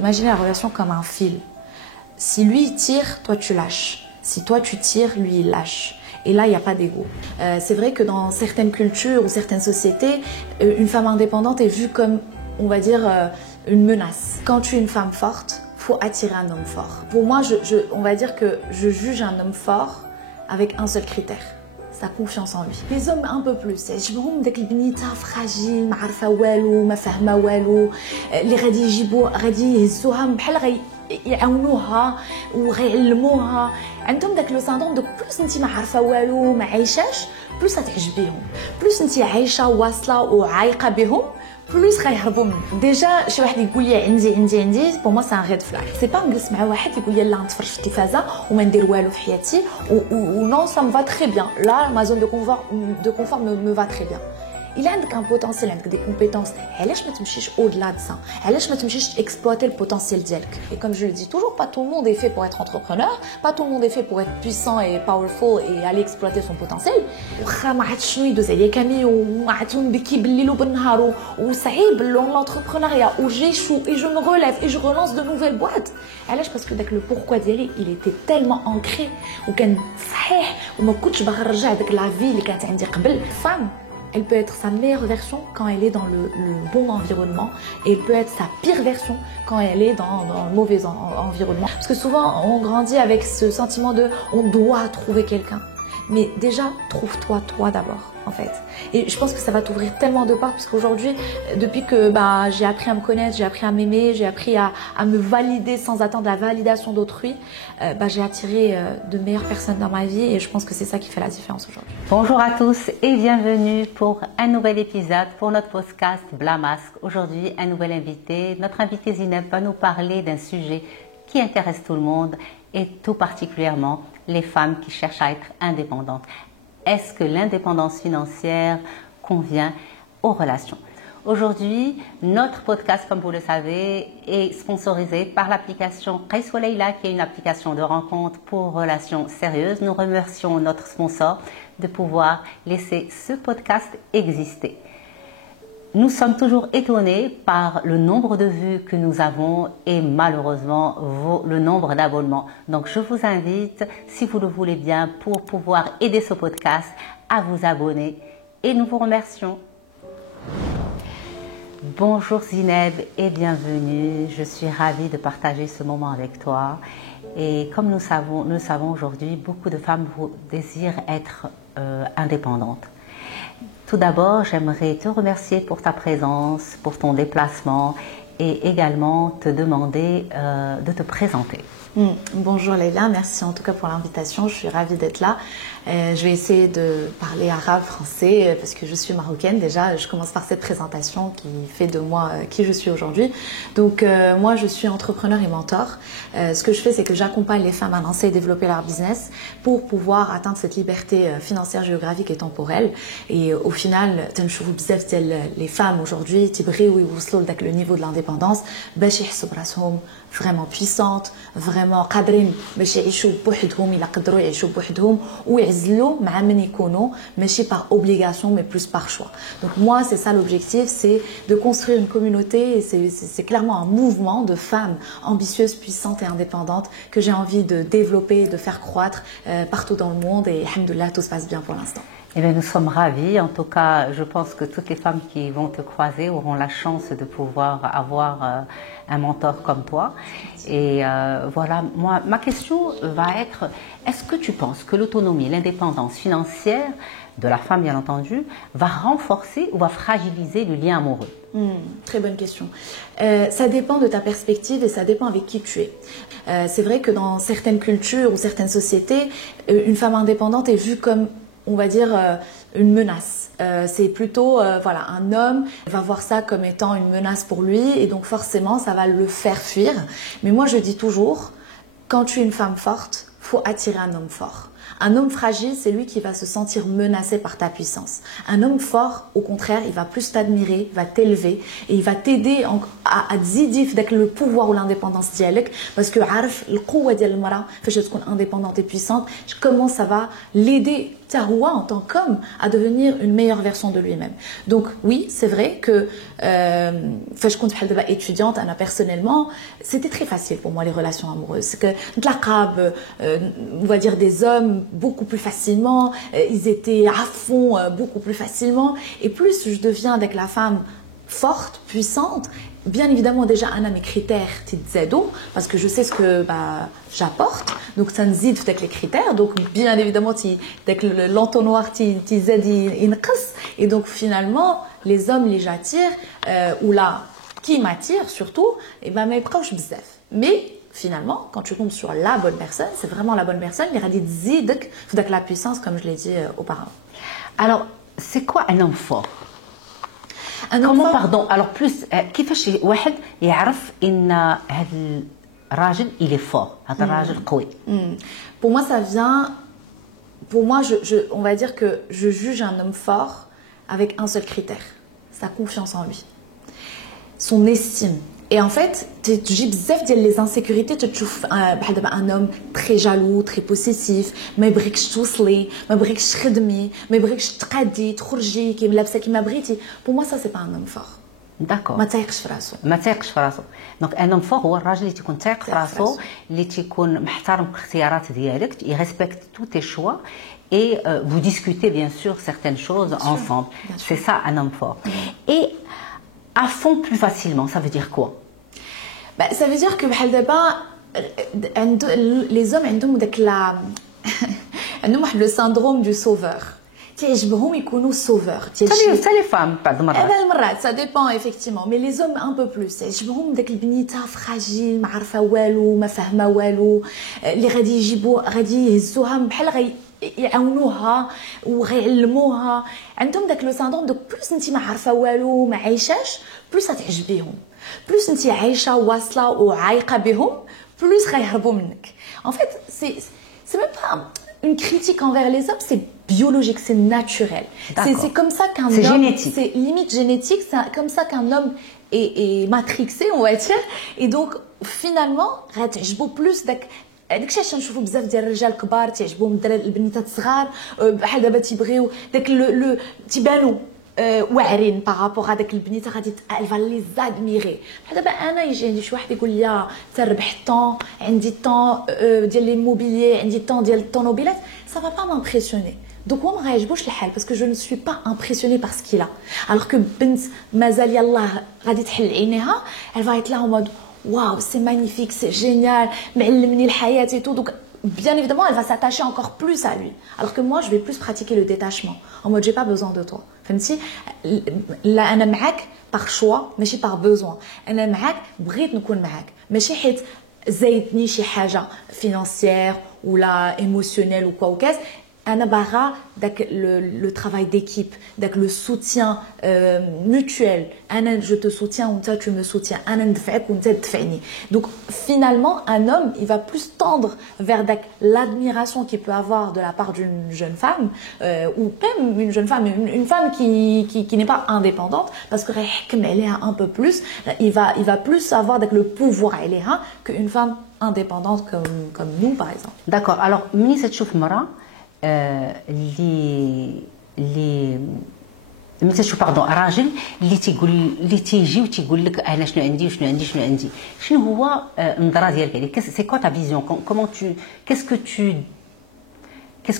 imaginez la relation comme un fil. Si lui il tire, toi tu lâches. Si toi tu tires, lui il lâche. Et là, il n'y a pas d'ego. C'est vrai que dans certaines cultures ou certaines sociétés, une femme indépendante est vue comme, on va dire, une menace. Quand tu es une femme forte, il faut attirer un homme fort. Pour moi, on va dire que je juge un homme fort avec un seul critère. Sa confiance en lui. Les hommes un peu plus, يعجبهم داك البنيته فراجيل ما عارفه والو ما فاهمه والو اللي غادي يهزوها بحال يعاونوها وغيعلموها عندهم داك لو ساندروم دو بلوس انت ما عارفه والو ما عايشاش بلوس غتعجبيهم بلوس انت عايشه واصله وعايقه بهم بلوس غيهربوا منك ديجا شي واحد يقول لي عندي بور موا سي ان ريد فلاغ سي با نجلس مع واحد يقول لي لا نتفرج في التلفازه وما ندير والو في حياتي و نو سا مفا تري بيان لا ما زون دو كونفور me va très bien. Il a un potentiel, des compétences. علاش ما تمشيش au-delà de ça? علاش ما تمشيش exploiter le potentiel ديالك? Et comme je le dis toujours, pas tout le monde est fait pour être entrepreneur, pas tout le monde est fait pour être puissant et powerful et aller exploiter son potentiel. واخا ما عرفتش شنو يدوز عليا كامل وما عرفتش نبكي بالليل وبالنهار وصعيب l'entrepreneuriat où j'échoue et je me relève et je relance de nouvelles boîtes. علاش parce que داك le pourquoi ديالي il était tellement ancré وكان صحيح وما كنتش باغا نرجع داك la vie اللي كانت عندي قبل. Femme, elle peut être sa meilleure version quand elle est dans le bon environnement et elle peut être sa pire version quand elle est dans le mauvais environnement. Parce que souvent, on grandit avec ce sentiment de on doit trouver quelqu'un. Mais déjà, trouve-toi toi d'abord, en fait. Et je pense que ça va t'ouvrir tellement de portes parce qu'aujourd'hui, depuis que j'ai appris à me connaître, j'ai appris à m'aimer, j'ai appris à me valider sans attendre la validation d'autrui, j'ai attiré de meilleures personnes dans ma vie et je pense que c'est ça qui fait la différence aujourd'hui. Bonjour à tous et bienvenue pour un nouvel épisode pour notre podcast Bla Masque. Aujourd'hui, un nouvel invité. Notre invité Zineb va nous parler d'un sujet qui intéresse tout le monde et tout particulièrement les femmes qui cherchent à être indépendantes. Est-ce que l'indépendance financière convient aux relations? Aujourd'hui, notre podcast, comme vous le savez, est sponsorisé par l'application Qais wa Leila, qui est une application de rencontre pour relations sérieuses. Nous remercions notre sponsor de pouvoir laisser ce podcast exister. Nous sommes toujours étonnés par le nombre de vues que nous avons et malheureusement le nombre d'abonnements. Donc je vous invite, si vous le voulez bien, pour pouvoir aider ce podcast, à vous abonner et nous vous remercions. Bonjour Zineb et bienvenue. Je suis ravie de partager ce moment avec toi. Et comme nous savons aujourd'hui, beaucoup de femmes désirent être indépendantes. Tout d'abord, j'aimerais te remercier pour ta présence, pour ton déplacement et également te demander de te présenter. Bonjour Leïla, merci en tout cas pour l'invitation, je suis ravie d'être là. Je vais essayer de parler arabe, français, parce que je suis marocaine déjà. Je commence par cette présentation qui fait de moi qui je suis aujourd'hui. Donc moi je suis entrepreneur et mentor. Ce que je fais, c'est que j'accompagne les femmes à lancer et développer leur business pour pouvoir atteindre cette liberté financière, géographique et temporelle. Et au final, les femmes aujourd'hui, le niveau de l'indépendance, vraiment puissantes, vraiment قادرين باش يعيشوا بوحدهم الا قدروا يعيشوا بوحدهم ويعزلوا مع من يكونوا ماشي par obligation mais plus par choix. Donc moi c'est ça l'objectif, c'est de construire une communauté et c'est clairement un mouvement de femmes ambitieuses, puissantes et indépendantes que j'ai envie de développer, de faire croître partout dans le monde et alhamdoulilah tout se passe bien pour l'instant. Eh bien, nous sommes ravis. En tout cas, je pense que toutes les femmes qui vont te croiser auront la chance de pouvoir avoir un mentor comme toi. Et voilà, moi, ma question va être, est-ce que tu penses que l'autonomie, l'indépendance financière de la femme, bien entendu, va renforcer ou va fragiliser le lien amoureux? Très bonne question. Ça dépend de ta perspective et ça dépend avec qui tu es. C'est vrai que dans certaines cultures ou certaines sociétés, une femme indépendante est vue comme, on va dire, une menace. C'est plutôt, voilà, un homme va voir ça comme étant une menace pour lui et donc forcément ça va le faire fuir. Mais moi je dis toujours, quand tu es une femme forte, faut attirer un homme fort. Un homme fragile, c'est lui qui va se sentir menacé par ta puissance. Un homme fort, au contraire, il va plus t'admirer, va t'élever et il va t'aider à تزيدي le pouvoir ou l'indépendance ديالك parce que عارف القوة ديال المرأة فاش تكون indépendante et puissante, comment ça va l'aider en tant qu'homme à devenir une meilleure version de lui-même. Donc oui, c'est vrai que je compte étudiante, Anna, personnellement, c'était très facile pour moi les relations amoureuses. C'est que on va dire des hommes beaucoup plus facilement, ils étaient à fond beaucoup plus facilement, et plus je deviens avec la femme forte, puissante, bien évidemment déjà mes critères t'aident parce que je sais ce que j'apporte, donc ça me zide avec les critères, donc bien évidemment l'entonnoir t'aide et donc finalement les hommes les j'attire ou là qui m'attire surtout et mes proches bzaf. Mais finalement quand tu tombes sur la bonne personne, c'est vraiment la bonne personne qui radit zidek avec la puissance comme je l'ai dit auparavant. Alors c'est quoi un homme fort? Comment, pardon, alors plus, كيفاش واحد يعرف إن هذا الراجل il est fort, هذا الراجل قوي. Pour moi, ça vient. Pour moi, on va dire que je juge un homme fort avec un seul critère, sa confiance en lui, son estime. Et en fait, tu as les insécurités, tu trouves un homme très jaloux, très possessif, ما يبغيكش توصلي, ما يبغيكش تخدمي, ما يبغيكش تقادي, تخرجي, كي لابسه كيما بغيتي. Pour moi, ça c'est pas un homme fort. D'accord. ما تايقش في راسو. ما تايقش في راسو. دونك ان homme fort هو الراجل اللي تيكون تايق في راسو, اللي تيكون محترم الاختيارات ديالك, il respecte tous tes choix et vous discutez bien sûr certaines choses ensemble. C'est ça un homme fort. Et à fond plus facilement, ça veut dire quoi? Ça veut dire que les hommes ont le syndrome du sauveur. تعجبهم يكونوا sauveurs. Ça les femmes بعض المرات. Ça dépend effectivement, mais les hommes un peu plus. تعجبهم داك البنيته فراجيل ما عارفه والو ما فاهمه والو اللي غادي يهزوها بحال يعاونوها وغيعلموها. عندهم داك لو ساندروم دو بلوس انت ما عارفه والو ما عايشاش بلوس غتعجبيهم. بلوس انت عايشه واصله وعايقه بهم بلوس غيهربوا منك. En fait, c'est même pas une critique envers les hommes, c'est biologique, c'est naturel. C'est comme ça qu'un homme, génétique. C'est limite génétique, c'est comme ça qu'un homme est matrixé, on va dire. Et donc finalement, غتعجبوا plus داك الشيء علاش نشوفوا بزاف ديال الرجال كبار تعجبهم البنيتات صغار بحال دابا تيبغيو داك تيبانوا واعرين بارابور هذاك البنيته غادي الفا لي زادميري. بحال دابا انا يجي عندي شي واحد يقول لي تربح الطون عندي الطون ديال ليموبيليي عندي الطون ديال الطونوبيلات ça va pas m'impressionner. Donc moi ما غايعجبوش الحال parce que je ne suis pas impressionnée par ce qu'il a. Alors que بنت مازال يلاه غادي تحل عينيها elle va être là en mode waouh c'est magnifique c'est génial معلمني الحياه et tout. Donc bien évidemment, elle va s'attacher encore plus à lui. Alors que moi, je vais plus pratiquer le détachement. En mode, j'ai pas besoin de toi. فهمتي؟ لا أنا معاك par choix, ماشي par besoin. أنا معاك بغيت نكون معاك. ماشي حيت زايدني شي حاجة financière ou là émotionnelle ou quoi ou qu'est-ce. أنا باغا داك le travail d'équipe, داك le soutien mutuel. أنا je te soutiens ou toi tu me soutiens. أنا ندفعك وأنت تدفعني. Donc finalement un homme il va plus tendre vers l'admiration qu'il peut avoir de la part d'une jeune femme ou même une jeune femme, une femme qui n'est pas indépendante parce que غيحكم عليها un peu plus. Il va plus avoir le pouvoir عليها qu'une femme indépendante comme nous par exemple. D'accord. Alors ملي تشوف مرأة اللي ملي تشوف راجل اللي تيجي وتيقول لك انا شنو عندي وشنو عندي شنو عندي شنو هو النظره ديالك عليه سي كوا تا فيزيون comment tu qu'est-ce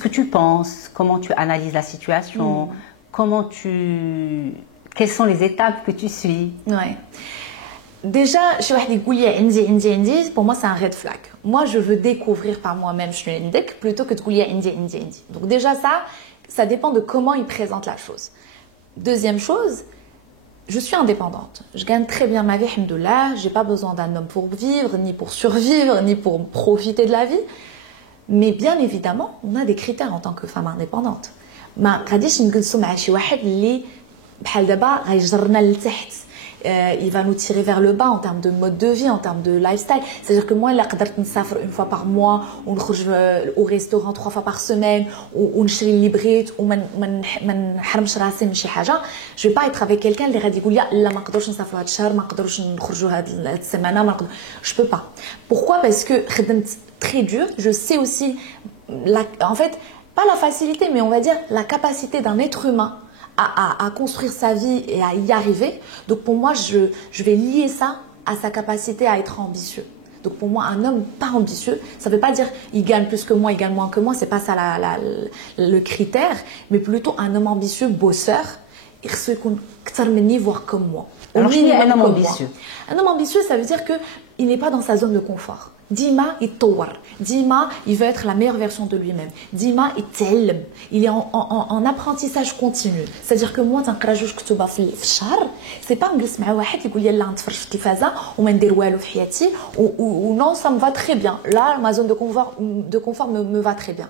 que tu penses comment tu analyses la situation comment quelles sont les étapes que tu suis. Ouais. Déjà, chez واحد يقول لي عندي pour moi c'est un red flag. Moi je veux découvrir par moi-même شنو عندك plutôt que تقول لي عندي. Donc déjà ça dépend de comment il présente la chose. Deuxième chose, je suis indépendante. Je gagne très bien ma vie, alhamdoulilah, j'ai pas besoin d'un homme pour vivre, ni pour survivre, ni pour profiter de la vie. Mais bien évidemment, on a des critères en tant que femme indépendante. ما غاديش نجلسوا مع شي واحد اللي بحال دابا غيجرنا لتحت. Il va nous tirer vers le bas en termes de mode de vie, en termes de lifestyle. C'est-à-dire que moi, là, قدرت نسافر une fois par mois, ou نخرج au restaurant 3 fois par semaine, ou نشري الليبريت, ou ما نحرمش راسي من شي حاجة. Je vais pas être avec quelqu'un اللي غادي يقول لي لا ما نقدروش نسافروا هذا الشهر, ما نقدروش نخرجوا هذه السيمانة, ما نقدر. Je peux pas. Pourquoi? Parce que خدمت très dur. Je sais aussi, en fait, pas la facilité, mais on va dire la capacité d'un être humain à construire sa vie et à y arriver. Donc pour moi, je vais lier ça à sa capacité à être ambitieux. Donc pour moi, un homme pas ambitieux, ça ne veut pas dire il gagne plus que moi, il gagne moins que moi, c'est pas ça le critère, mais plutôt un homme ambitieux, bosseur, il se voire comme moi. Alors, je suis un homme ambitieux. Un homme ambitieux, ça veut dire qu'il n'est pas dans sa zone de confort. Dima, il tawar. Dima, il veut être la meilleure version de lui-même. Dima, il t'aime. Il est en apprentissage continu. C'est-à-dire que moi, تنقراجوش كتبة في الشهر, c'est pas نجلس مع واحد يقول لي لا نتفرج في التلفازة وما ندير والو في حياتي ou non, ça me va très bien. Là, ma zone de confort me va très bien.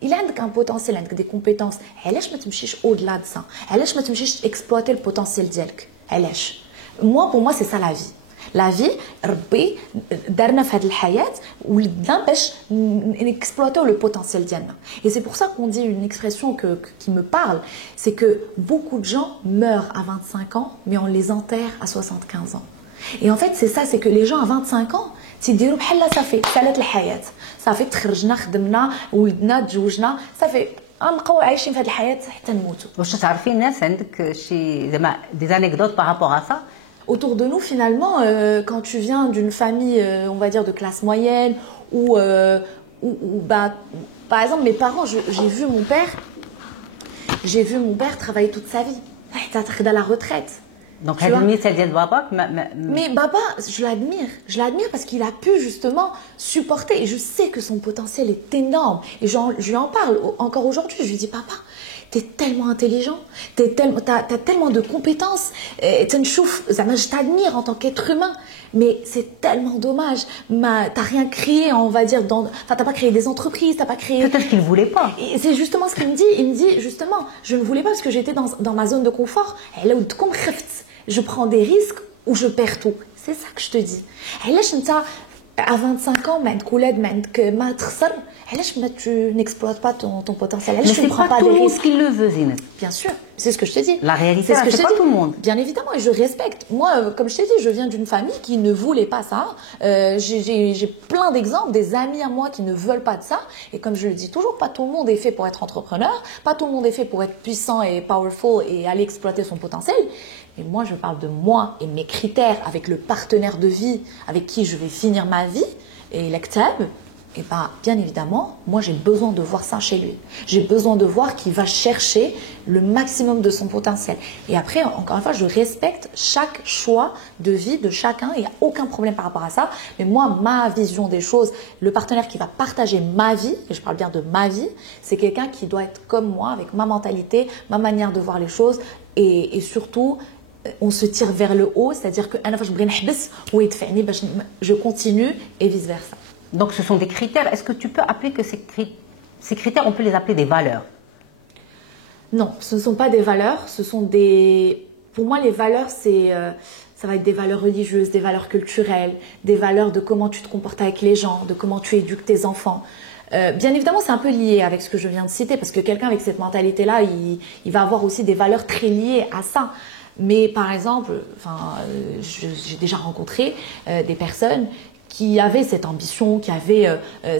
Il a un potentiel, il a des compétences. علاش ما تمشيش au-delà de ça? علاش ما تمشيش exploiter le potentiel ديالك? علاش? Moi, pour moi, c'est ça la vie. La vie, ربي دارنا في هذه الحياة ولدنا باش نexploiter le potentiel ديالنا. Et c'est pour ça qu'on dit une expression qui me parle, c'est que beaucoup de gens meurent à 25 ans, mais on les enterre à 75 ans. Et en fait, c'est ça, c'est que les gens à 25 ans, تيديروا بحال صافي سالت الحياة. صافي تخرجنا خدمنا ولدنا تزوجنا صافي غنبقاو عايشين في هذه الحياة حتى نموتوا. واش تعرفي الناس عندك شي زعما des anecdotes par rapport à ça? Autour de nous, finalement, quand tu viens d'une famille, on va dire de classe moyenne, ou bah, par exemple, mes parents, j'ai vu mon père travailler toute sa vie. À la retraite. Donc, c'est de papa. Mais papa, je l'admire parce qu'il a pu justement supporter. Et je sais que son potentiel est énorme. Et je lui en parle encore aujourd'hui. Je lui dis, papa, t'es tellement intelligent, t'as tellement de compétences. Je t'admire en tant qu'être humain. Mais c'est tellement dommage. T'as rien créé, on va dire, t'as pas créé des entreprises, t'as pas créé... Peut-être qu'il voulait pas. Et c'est justement ce qu'il me dit. Il me dit, justement, je ne voulais pas parce que j'étais dans ma zone de confort. Et là où je prends des risques ou je perds tout. C'est ça que je te dis. Et là, à 25 ans, tu n'exploites pas ton potentiel. Mais c'est pas tout le monde qui le veut, Zineb. Bien sûr, c'est ce que je te dis. La réalité, c'est pas tout le monde. Bien évidemment, et je respecte. Moi, comme je t'ai dit, je viens d'une famille qui ne voulait pas ça. J'ai plein d'exemples, des amis à moi qui ne veulent pas de ça. Et comme je le dis toujours, pas tout le monde est fait pour être entrepreneur. Pas tout le monde est fait pour être puissant et powerful et aller exploiter son potentiel. Et moi, je parle de moi et mes critères avec le partenaire de vie avec qui je vais finir ma vie et l'Aktab. Et bien, bien évidemment, moi, j'ai besoin de voir ça chez lui. J'ai besoin de voir qu'il va chercher le maximum de son potentiel. Et après, encore une fois, je respecte chaque choix de vie de chacun. Il n'y a aucun problème par rapport à ça. Mais moi, ma vision des choses, le partenaire qui va partager ma vie, et je parle bien de ma vie, c'est quelqu'un qui doit être comme moi, avec ma mentalité, ma manière de voir les choses et surtout... on se tire vers le haut, c'est-à-dire que je continue et vice-versa. Donc ce sont des critères. Est-ce que tu peux appeler que ces critères, on peut les appeler des valeurs? Non, ce ne sont pas des valeurs, ce sont des... Pour moi, les valeurs, ça va être des valeurs religieuses, des valeurs culturelles, des valeurs de comment tu te comportes avec les gens, de comment tu éduques tes enfants. Bien évidemment, c'est un peu lié avec ce que je viens de citer, parce que quelqu'un avec cette mentalité-là, il va avoir aussi des valeurs très liées à ça. Mais par exemple, j'ai déjà rencontré des personnes qui avaient cette ambition, qui avaient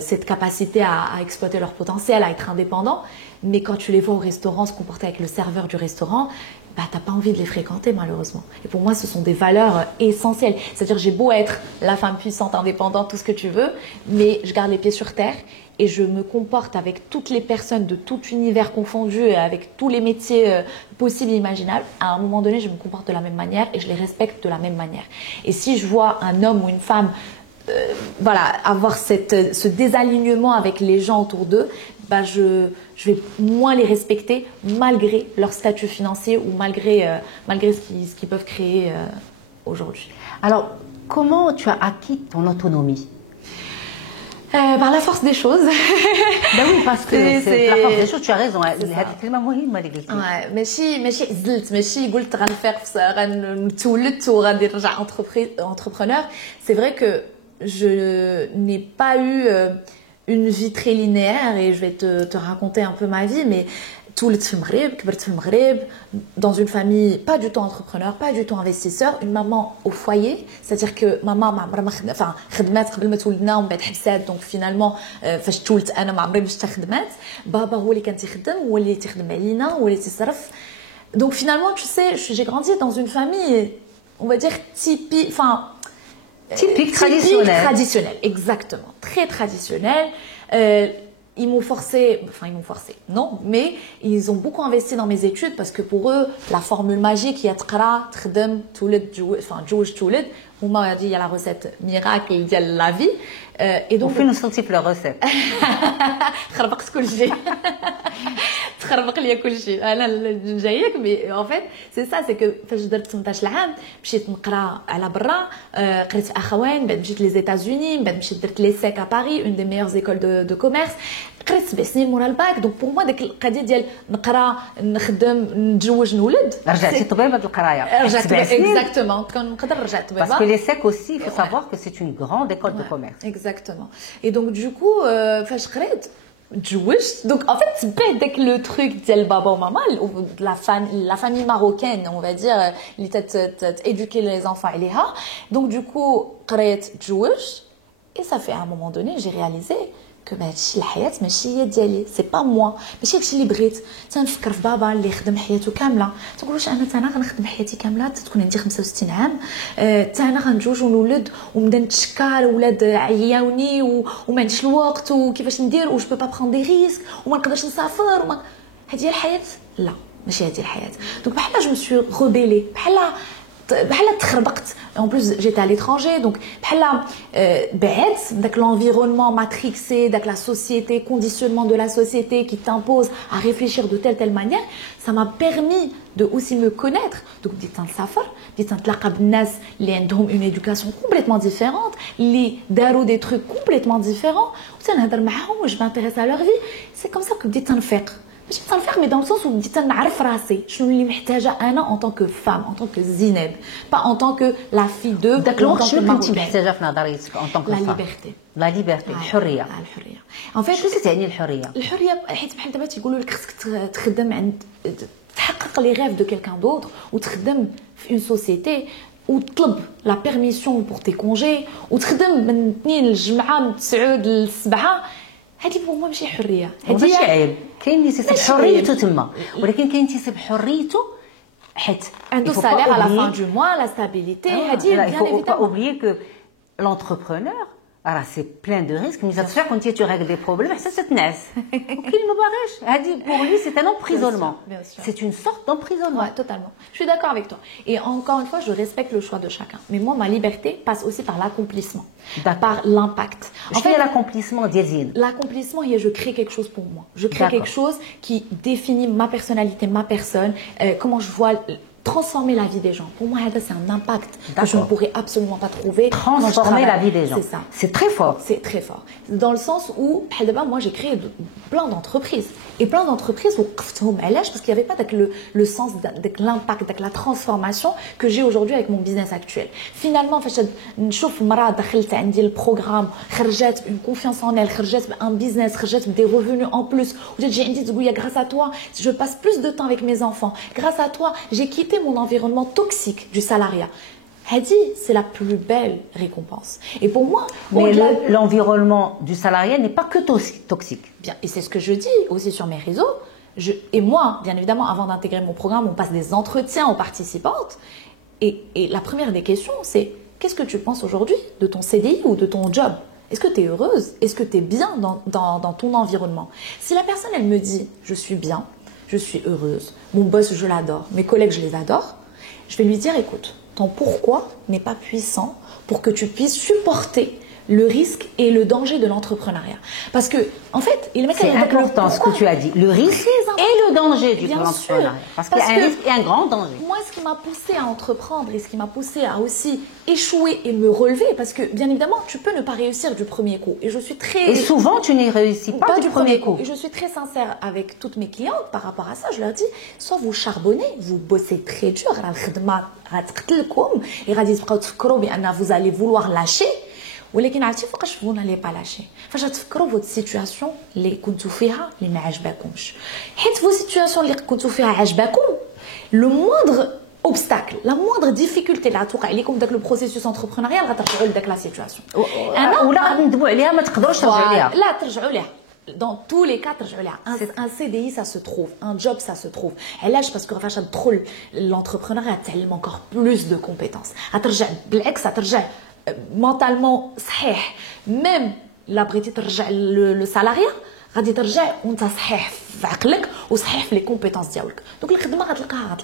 cette capacité à exploiter leur potentiel, à être indépendants. Mais quand tu les vois au restaurant se comporter avec le serveur du restaurant, bah, tu n'as pas envie de les fréquenter malheureusement. Et pour moi, ce sont des valeurs essentielles. C'est-à-dire, j'ai beau être la femme puissante, indépendante, tout ce que tu veux, mais je garde les pieds sur terre et je me comporte avec toutes les personnes de tout univers confondu, avec tous les métiers possibles et imaginables. À un moment donné, je me comporte de la même manière et je les respecte de la même manière. Et si je vois un homme ou une femme avoir ce désalignement avec les gens autour d'eux, bah je vais moins les respecter malgré leur statut financier ou malgré ce qu'ils peuvent créer aujourd'hui. Alors, comment tu as acquis ton autonomie? Par la force des choses. Ben oui, parce que c'est la force des choses, tu as raison. Entrepreneur. C'est vrai que je n'ai pas eu une vie très linéaire et je vais te raconter un peu ma vie, mais تولدت في المغرب كبرت في المغرب dans une famille pas du tout entrepreneur pas du tout investisseur une maman au foyer c'est-à-dire que maman ما عمرها ما enfin خدمات قبل ما تولدنا ومن بعد حبسات donc finalement فاش تولدت انا ما عمري باش تخدمات بابا هو اللي كان تيخدم هو اللي تيخدم علينا هو اللي تيصرف donc finalement tu sais j'ai grandi dans une famille on va dire typique traditionnelle exactement très traditionnelle ils m'ont forcé, non, mais ils ont beaucoup investi dans mes études parce que pour eux, la formule magique, il y a تقرا تخدم تولد تزوج تولد هما il y a la recette miracle ديال la vie et donc وفين وصلتي في la recette خربقت كل شيء تخربق لي كل شيء انا جايك مي en fait c'est ça c'est que فاش درت 18 عام مشيت نقرا على برا قريت في اخوان بعد مشيت لي États-Unis بعد مشيت درت ليسيك à Paris une des meilleures écoles de commerce قريت 7 سنين مورا الباك دونك بور موا ديك القضيه ديال نقرا نخدم نتزوج نولد رجعتي طبيبه القرايه رجعت اكزاكتومون كان نقدر رجعت طبيبه parce que l'ESSEC aussi il faut savoir que c'est une grande école de commerce exactement et donc du coup فاش قريت تزوجت donc en fait c'est dès que le truc ديال بابا وماما la famille marocaine on va dire اللي éduquer les enfants عليها donc du coup قريت تزوجت et ça fait à un moment donné j'ai réalisé que هادشي الحياه ماشي هي ديالي سي با موا ماشي هادشي اللي بغيت تنفكر في بابا اللي خدم حياته كامله تقول واش انا غنخدم حياتي كامله تكون عندي 65 عام انا غنتزوج ونولد ونبدا نتشكى ولاد عياوني وما عنديش الوقت وكيفاش ندير جو با برون دي ريسك وما نقدرش نسافر هادي هي الحياه لا ماشي هادي الحياه دونك بحال جو سوي ريبيلي بحال تخربقت en plus j'étais à l'étranger donc بحال بعدت داك l'environnement matrixé داك la société conditionnement de la société qui t'impose à réfléchir de telle manière ça m'a permis de aussi me connaître donc بديت نسافر بديت نتلاقى بالناس اللي عندهم une éducation complètement différente اللي داروا des trucs complètement différents وتنهضر معاهم je m'intéresse à leur vie c'est comme ça que بديت نفيق ماشي تنفيق مي دون سونس وبديت نعرف راسي شنو اللي محتاجه انا en tant que femme en tant que زينب pas en tant que la fille de داك الوقت شنو كنتي محتاجه في نظريتك en tant que femme la liberté الحريه en fait شنو تعني الحريه حيت بحال دابا تيقولوا لك خصك تخدم عند تحقق لي غيف دو كيلكان دوطر وتخدم في اون سوسيتي وتطلب لا بيرميسيون بور تي كونجي وتخدم من 2 للجمعه من 9 ل 7 هذه بوما ماشي حريه ماشي عيب كاين اللي تيسب حريته تما ولكن كاين تيسب حريته حيت عنده سالير على فان دو موا لا ستابيليتي هذه بيان ايفيدامون با اوبليي كو l'entrepreneur راه سي بلان دو ريسك ملي تفيق كنتي تو ريغل دي بروبليم حتى تتنعس وكاين ما باغيش هذه بور لي سي ان امبريزونمون سي اون سورت d'emprisonnement ouais totalement je suis d'accord avec toi et encore une fois je respecte le choix de chacun mais moi ma liberté passe aussi par l'accomplissement par l'impact en fait l'accomplissement ديال زين l'accomplissement je crée quelque chose pour moi je crée quelque chose qui définit ma personnalité ma personne comment je vois transformer la vie des gens. Pour moi, c'est un impact que je ne pourrais absolument pas trouver. Transformer la vie des gens. C'est ça. C'est très fort. C'est très fort. Dans le sens où, moi, j'ai créé plein d'entreprises. Et plein d'entreprises, parce qu'il n'y avait pas le sens de l'impact, de la transformation que j'ai aujourd'hui avec mon business actuel. Finalement, je vois دخلت عندي البروغرام خرجت une confiance en elle, خرجت un business, خرجت des revenus en plus. J'ai dit grâce à toi, je passe plus de temps avec mes enfants. Grâce à toi, j'ai quitté mon environnement toxique du salariat. Hadi, c'est la plus belle récompense. Et pour moi, mais l'environnement du salariat n'est pas que toxique. Bien, et c'est ce que je dis aussi sur mes réseaux. Et moi, bien évidemment, avant d'intégrer mon programme, on passe des entretiens aux participantes. Et la première des questions, c'est qu'est-ce que tu penses aujourd'hui de ton CDI ou de ton job? Est-ce que tu es heureuse? Est-ce que tu es bien dans ton environnement? Si la personne, elle me dit « je suis bien », je suis heureuse, mon boss, je l'adore, mes collègues, je les adore, je vais lui dire, écoute, ton pourquoi n'est pas puissant pour que tu puisses supporter le risque et le danger de l'entrepreneuriat. Parce que, en fait, c'est important ce que tu as dit, le risque et le danger de l'entrepreneuriat. Parce qu'il y a un risque et un grand danger. Moi, ce qui m'a poussé à entreprendre et ce qui m'a poussé à aussi échouer et me relever, parce que, bien évidemment, tu peux ne pas réussir du premier coup. Et je suis très... Et souvent, tu n'y réussis pas du premier coup. Et je suis très sincère avec toutes mes clientes par rapport à ça. Je leur dis, soit vous charbonnez, vous bossez très dur, et vous allez vouloir lâcher, ولكن عرفتي فوقاش vous n'allez pas lâcher فاش تفكروا فوت سيتوياسيون اللي كنتو فيها اللي ما عجباكمش حيت فو سيتوياسيون اللي كنتو فيها عجباكم لو موندغ obstacle la moindre difficulté اللي غتوقع عليكم داك لو بروسيسوس انتربرونيال غترجعوا لداك لا سيتوياسيون ولا غندبوا عليها ما تقدروش ترجعوا ليها لا ترجعوا ليها dans tous les cas ترجعوا ليها un CDI ça se trouve un job ça se trouve علاش باسكو فاش تدخل l'entrepreneuriat تعلم encore plus de compétences غترجع بالعكس غترجع mentalement صحيح même لا بغيتي ترجع لو سالاريا غادي ترجع وانت صحيح في عقلك وصحيح في لي كومبيتونس ديالك دوك الخدمه غتلقاها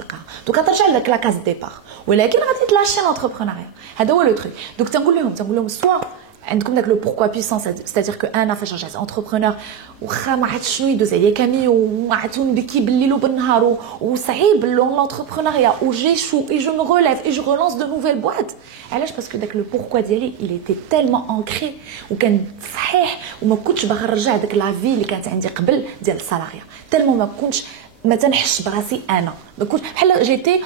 دوك غترجع لك لا كاس ديبار ولكن غادي تلاشي لونتربرونيا هذا هو لو تروك دوك تنقول لهم سوا عندكم داك لو بوركوا بيسون ستادير كو انا فاش رجعت انتربرونور واخا ما عرفتش شنو يدوز عليا كامي وما عرفت نبكي بالليل وبالنهار وصعيب لونتربرونيا و جيشو اي جو مو ريليف اي جو ريلانس دو نوفيل بواط علاش باسكو داك لو بوركوا ديالي il était tellement ancré وكان صحيح وما كنتش باغا نرجع داك لا في اللي كانت عندي قبل ديال السالاريا تالمون ما كنتش ما تنحش براسي انا ما كنتش بحال جيتي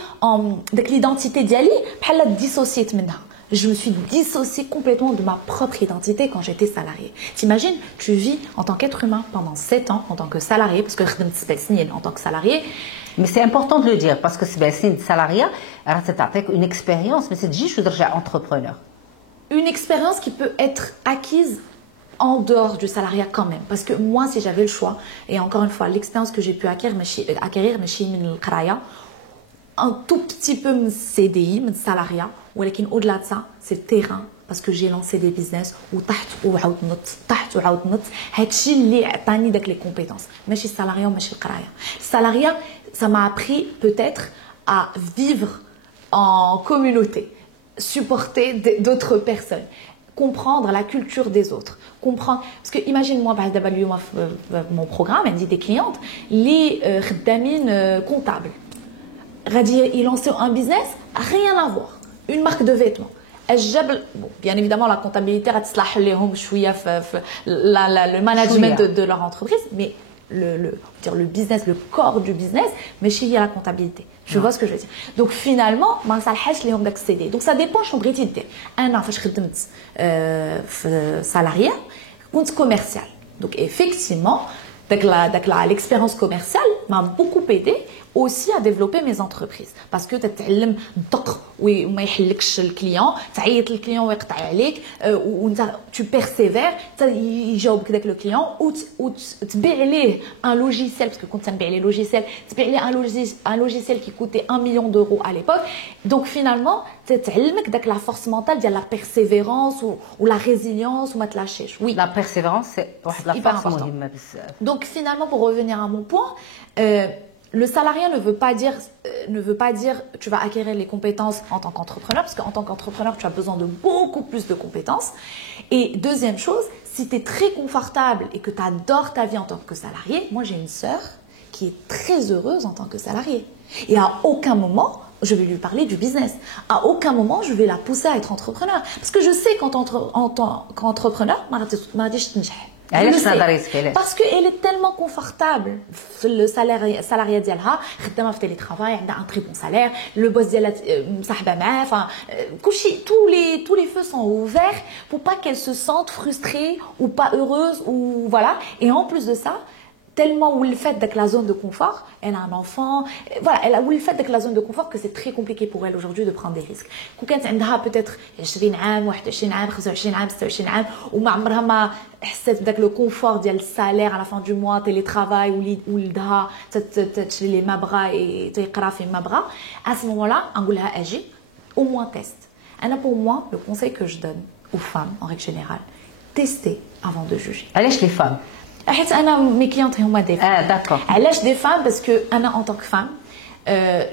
داك ليدونتيتي ديالي بحال ديسوسيت منها Je me suis dissociée complètement de ma propre identité quand j'étais salariée. T'imagines, tu vis en tant qu'être humain pendant 7 ans en tant que salarié, parce que je en tant que salarié. Mais c'est important de le dire, parce que c'est une salariat, une expérience, mais c'est juste de entrepreneur. Une expérience qui peut être acquise en dehors du salariat quand même. Parce que moi, si j'avais le choix, et encore une fois, l'expérience que j'ai pu acquérir, un tout petit peu de CDI, de salariat, ولكن au-delà de ça, c'est le terrain parce que j'ai lancé des business وطحت وعاود نط هادشي اللي عطاني داك لي كومبيتونس ماشي السالاريا وماشي القرايه السالاريا ça m'a appris peut-être à vivre en communauté supporter d'autres personnes comprendre la culture des autres comprendre parce que imagine moi بعد دابا اليوم في mon programme عندي des clientes اللي خدامين comptable غادي يلونسيو un business rien à voir une marque de vêtements. Bon, bien évidemment, la comptabilité, le management de leur entreprise, mais le business, le corps du business, mais chez la comptabilité. Je vois ce que je veux dire. Donc finalement, donc ça dépend de ce que je veux salarié ou commercial. Donc effectivement, l'expérience commerciale m'a beaucoup aidé aussi à développer mes entreprises parce que تتعلم الدق وما يحلكش الكليون تعيط للكليون ويقطع عليك وانت tu persévères يجاوبك داك الكليون وتبيع ليه un logiciel parce que كنت تنبيع ليه logiciel تبيع ليه un logiciel qui coûtait 1 million d'euros à l'époque donc finalement تتعلمك داك la force mentale ديال la persévérance ou la résilience وما تلاشيش oui la persévérance c'est واحد la force مهمه بزاف donc finalement pour revenir à mon point le salariat ne veut pas dire tu vas acquérir les compétences en tant qu'entrepreneur, parce qu'en tant qu'entrepreneur, tu as besoin de beaucoup plus de compétences. Et deuxième chose, si tu es très confortable et que tu adores ta vie en tant que salarié, moi j'ai une sœur qui est très heureuse en tant que salariée. Et à aucun moment, je vais lui parler du business. À aucun moment, je vais la pousser à être entrepreneur. Parce que je sais qu'en tant qu'entrepreneur, parce qu'elle est tellement confortable le salariat ديالها خدامه في télétravail عندها un très bon salaire le boss ديالها مصاحبه معاه enfin tous les feux sont ouverts pour pas qu'elle se sente frustrée ou pas heureuse ou voilà et en plus de ça tellement où le fait d'être la zone de confort, elle a un enfant, voilà, elle a où le fait d'être la zone de confort que c'est très compliqué pour elle aujourd'hui de prendre des risques. Quand elle a peut-être 20 ans, 21 ans, 25 ans, 26 ans, ou ma عمرها ما حسيت بداك le confort ديال السالير à la fin du mois, télétravail ou ولدها تشري لي ما بغا تيقرا في ما بغا, à ce moment-là, نقول لها اجي au moins teste. Ana pour moi, le conseil que je donne aux femmes en règle générale, tester avant de juger. علاش les femmes حيت انا مي كليونت هما دي فام داكور علاش دي فام باسكو انا en tant que femme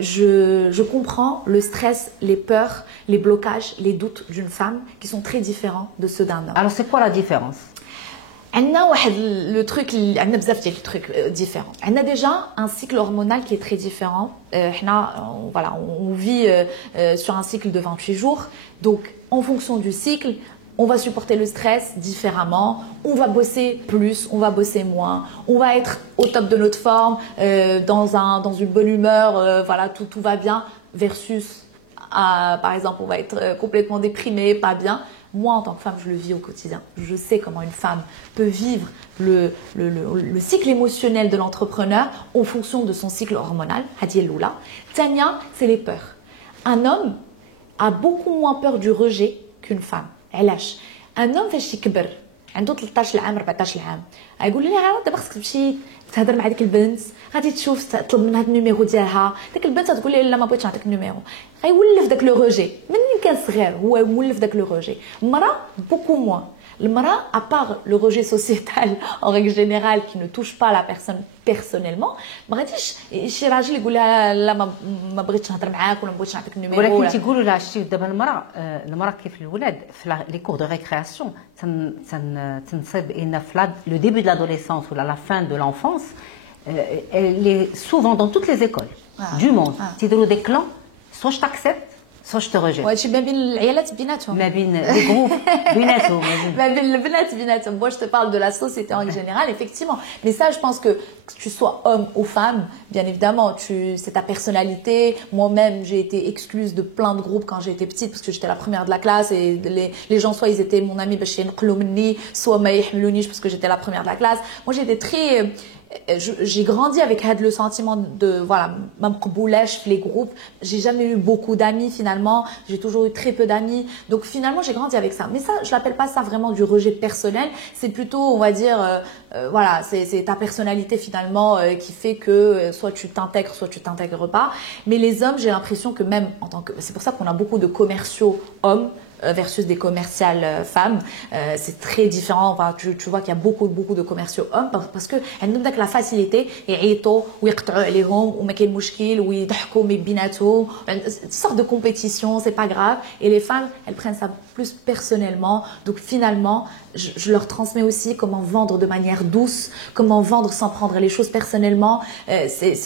je comprends le stress les peurs les blocages les doutes d'une femme qui sont très différents de ceux d'un homme. Alors c'est quoi la différence? عندنا واحد لو تروك عندنا بزاف ديال التروك ديفيرون عندنا déjà un cycle hormonal qui est très différent حنا voilà on vit sur un cycle de 28 jours donc en fonction du cycle on va supporter le stress différemment, on va bosser plus, on va bosser moins, on va être au top de notre forme, dans une bonne humeur, voilà, tout va bien, versus, par exemple, on va être complètement déprimé, pas bien. Moi, en tant que femme, je le vis au quotidien. Je sais comment une femme peut vivre le cycle émotionnel de l'entrepreneur en fonction de son cycle hormonal. Hadi Loula. Tania, c'est les peurs. Un homme a beaucoup moins peur du rejet qu'une femme. علاش un homme فاش يكبر عنده 13 عام 14 عام يقول لي دابا خصك تمشي تهضر مع ديك البنت غادي تشوف تطلب منها النيميرو ديالها ديك البنت تقول لي لا ما بغيتش نعطيك النيميرو غيولف داك لو روجي منين كان صغير هو يولف داك لو روجي المراه بوكو موان المراه à part le rejet sociétal en règle générale qui ne touche pas la personne personnellement ما غاديش شي راجل يقول لها لا ما بغيتش نهضر معاك ولا ما بغيتش نعطيك النيميرو ولكن تيقولوا لها شتي دابا المراه كيف الولاد في لي كور دو ريكرياسيون تنصب ان في لو ديبي دو لادوليسونس ولا لا فان دو لانفونس elle est souvent dans toutes les écoles du monde تيديروا دي كلان soit je t'accepte soit je te rejette. وهادشي ما بين العيالات بيناتهم. ما بين لي جروب بيناتهم. ما بين البنات بيناتهم. Moi je te parle de la société en général effectivement. Mais ça je pense que tu sois homme ou femme, bien évidemment, c'est ta personnalité. Moi-même, j'ai été excluse de plein de groupes quand j'étais petite parce que j'étais la première de la classe et les gens soit ils étaient mon ami باش ينقلوا مني, soit ما يحملونيش parce que j'étais la première de la classe. Moi j'étais très j'ai grandi avec le sentiment de voilà ma mqboulash les groupes, j'ai jamais eu beaucoup d'amis finalement, j'ai toujours eu très peu d'amis, donc finalement j'ai grandi avec ça. Mais ça je l'appelle pas ça vraiment du rejet personnel, c'est plutôt on va dire voilà, c'est ta personnalité finalement qui fait que soit tu t'intègres soit tu t'intègres pas. Mais les hommes, j'ai l'impression que même en tant que c'est pour ça qu'on a beaucoup de commerciaux hommes versus des commerciales femmes, c'est très différent. Enfin, tu vois qu'il y a beaucoup de commerciaux hommes parce que عندهم داك la facilité يعيطوا ويقطعوا عليهم وما كاين مشكل ويضحكوا بيناتهم, une sorte de compétition, c'est pas grave. Et les femmes, elles prennent ça plus personnellement. Donc finalement, je leur transmets aussi comment vendre de manière douce, comment vendre sans prendre les choses personnellement.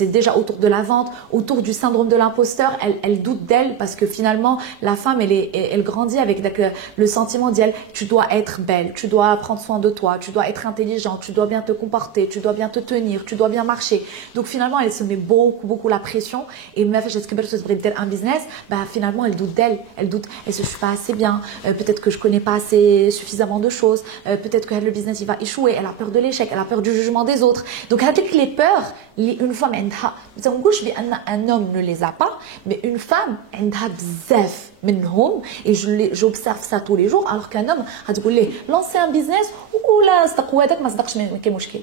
C'est déjà autour de la vente, autour du syndrome de l'imposteur. Elle doute d'elle parce que finalement, la femme, elle grandit avec le sentiment d'elle, tu dois être belle, tu dois prendre soin de toi, tu dois être intelligente, tu dois bien te comporter, tu dois bien te tenir, tu dois bien marcher. Donc finalement, elle se met beaucoup la pression. Et même si elle un business, bah finalement, elle doute d'elle. Elle doute, est-ce que je suis pas assez bien? Peut-être que je connais pas assez suffisamment de choses. Peut-être que le business il va échouer. Elle a peur de l'échec, elle a peur du jugement des autres. Donc avec les peurs, une femme un homme ne les a pas, mais une femme عندها بزاف منهم. Et j'observe ça tous les jours. Alors qu'un homme غتقول ليه lancer un business ولا صدق هذاك ما صدقش ما كاين مشكل.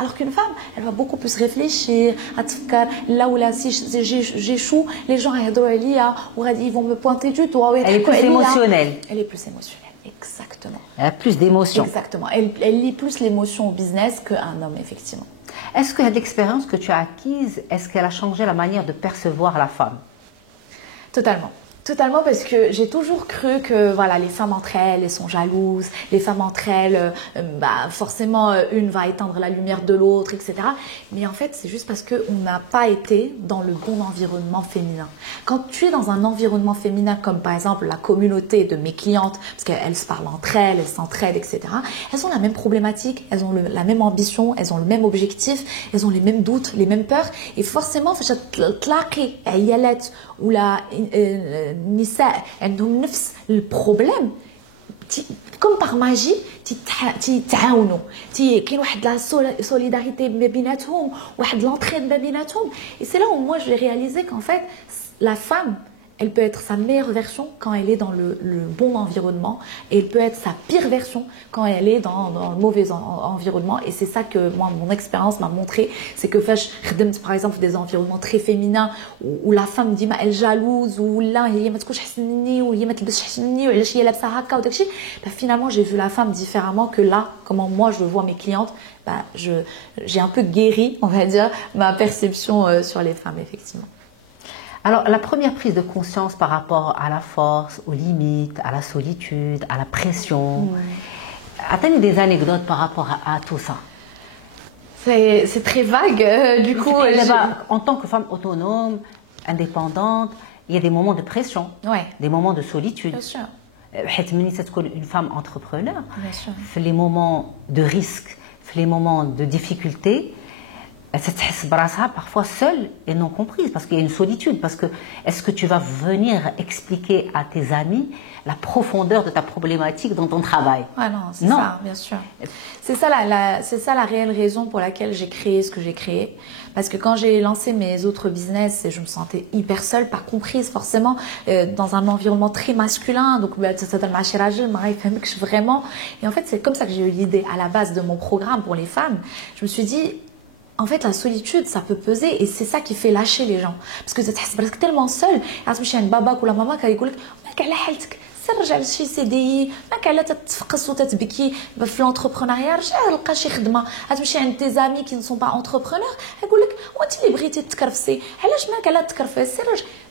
Alors qu'une femme, elle va beaucoup plus réfléchir, à تفكر là où là si j'échoue, les gens ils vont me pointer du doigt. Elle est plus émotionnelle. Elle est plus émotionnelle, exactement. Elle a plus d'émotion. Exactement. Elle lie plus l'émotion au business qu'un homme, effectivement. Est-ce que l'expérience que tu as acquise, est-ce qu'elle a changé la manière de percevoir la femme? Totalement. Totalement, parce que j'ai toujours cru que voilà, les femmes entre elles, elles sont jalouses, les femmes entre elles, forcément une va éteindre la lumière de l'autre, etc. Mais en fait, c'est juste parce qu'on n'a pas été dans le bon environnement féminin. Quand tu es dans un environnement féminin, comme par exemple la communauté de mes clientes, parce qu'elles se parlent entre elles, elles s'entraident, etc., elles ont la même problématique, elles ont la même ambition, elles ont le même objectif, elles ont les mêmes doutes, les mêmes peurs. Et forcément, ou la النساء عندهم نفس البروبليم كوم باغ ماجي تيتعاونوا كاين واحد لا سوليداريتي ما بيناتهم واحد لونتريد ما بيناتهم. Et c'est là où moi j'ai réalisé qu'en fait la femme elle peut être sa meilleure version quand elle est dans le bon environnement et elle peut être sa pire version quand elle est dans le mauvais environnement. Et c'est ça que moi, mon expérience m'a montré, c'est que par exemple des environnements très féminins où la femme dit elle jalouse ou là finalement j'ai vu la femme différemment que là, comment moi je vois mes clientes. J'ai un peu guéri, on va dire, ma perception sur les femmes effectivement. Alors, la première prise de conscience par rapport à la force, aux limites, à la solitude, à la pression, as-tu des anecdotes par rapport à tout ça? C'est très vague, du coup. En tant que femme autonome, indépendante, il y a des moments de pression, des moments de solitude. Bien sûr. Une femme entrepreneur, bien sûr. Les moments de risque, les moments de difficulté, elle se sent parfois seule et non comprise parce qu'il y a une solitude. Parce que est-ce que tu vas venir expliquer à tes amis la profondeur de ta problématique dans ton travail? Ah non, c'est ça, bien sûr. C'est ça la réelle raison pour laquelle j'ai créé ce que j'ai créé. Parce que quand j'ai lancé mes autres business, je me sentais hyper seule, pas comprise forcément, dans un environnement très masculin. Donc, vraiment. Et en fait, c'est comme ça que j'ai eu l'idée à la base de mon programme pour les femmes. Je me suis dit, en fait, la solitude, ça peut peser et c'est ça qui fait lâcher les gens. Parce que tu es tellement seul. Tu as une baba ou la maman qui dit رجع لشي CDI ماك على تتفقس وتتبكي في l'entrepreneuriat رجع لقى شي خدمه غتمشي عند tes amis qui ne sont pas entrepreneurs يقول لك وانت اللي بغيتي تكرفسي علاش ماك على تكرفسي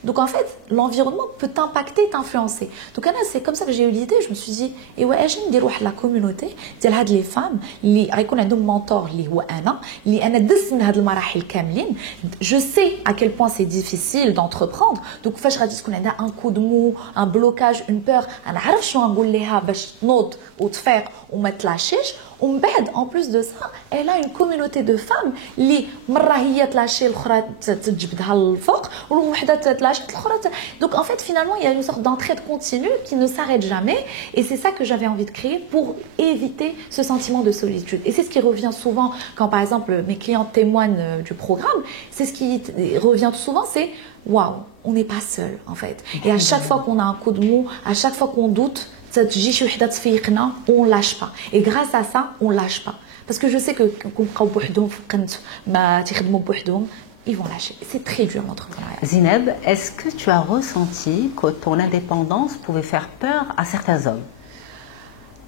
donc en fait l'environnement peut t'impacter t'influencer donc c'est comme ça que j'ai eu l'idée je me suis dit et ouais اجي ندير واحد la communauté ديال هاد les femmes اللي غيكون عندهم mentor اللي هو انا اللي انا دزت من هاد المراحل كاملين je sais à quel point c'est difficile d'entreprendre donc فاش غادي تكون عندها un coup de mou un blocage une peur انا عارف شنو نقول لها باش تنوض وتفيق وما تلاشيش ومن بعد en plus de ça elle a une communauté de femmes اللي مره هي تلاشي الاخرى تجبدها للفوق ووحده تلاشي الاخرى donc en fait finalement il y a une sorte d'entraide continue qui ne s'arrête jamais et c'est ça que j'avais envie de créer pour éviter ce sentiment de solitude et c'est ce qui revient souvent quand par exemple mes clients témoignent du programme c'est ce qui revient souvent c'est waouh on n'est pas seul en fait et à chaque fois qu'on a un coup de mou à chaque fois qu'on doute تجي شي وحده تفيقنا on lâche pas et grâce à ça on lâche pas parce que je sais que كون بقاو بوحدهم في قنت ما تيخدموا بوحدهم ils vont lâcher c'est très dur l'entrepreneuriat. Zineb, est-ce que tu as ressenti que ton indépendance pouvait faire peur à certains hommes?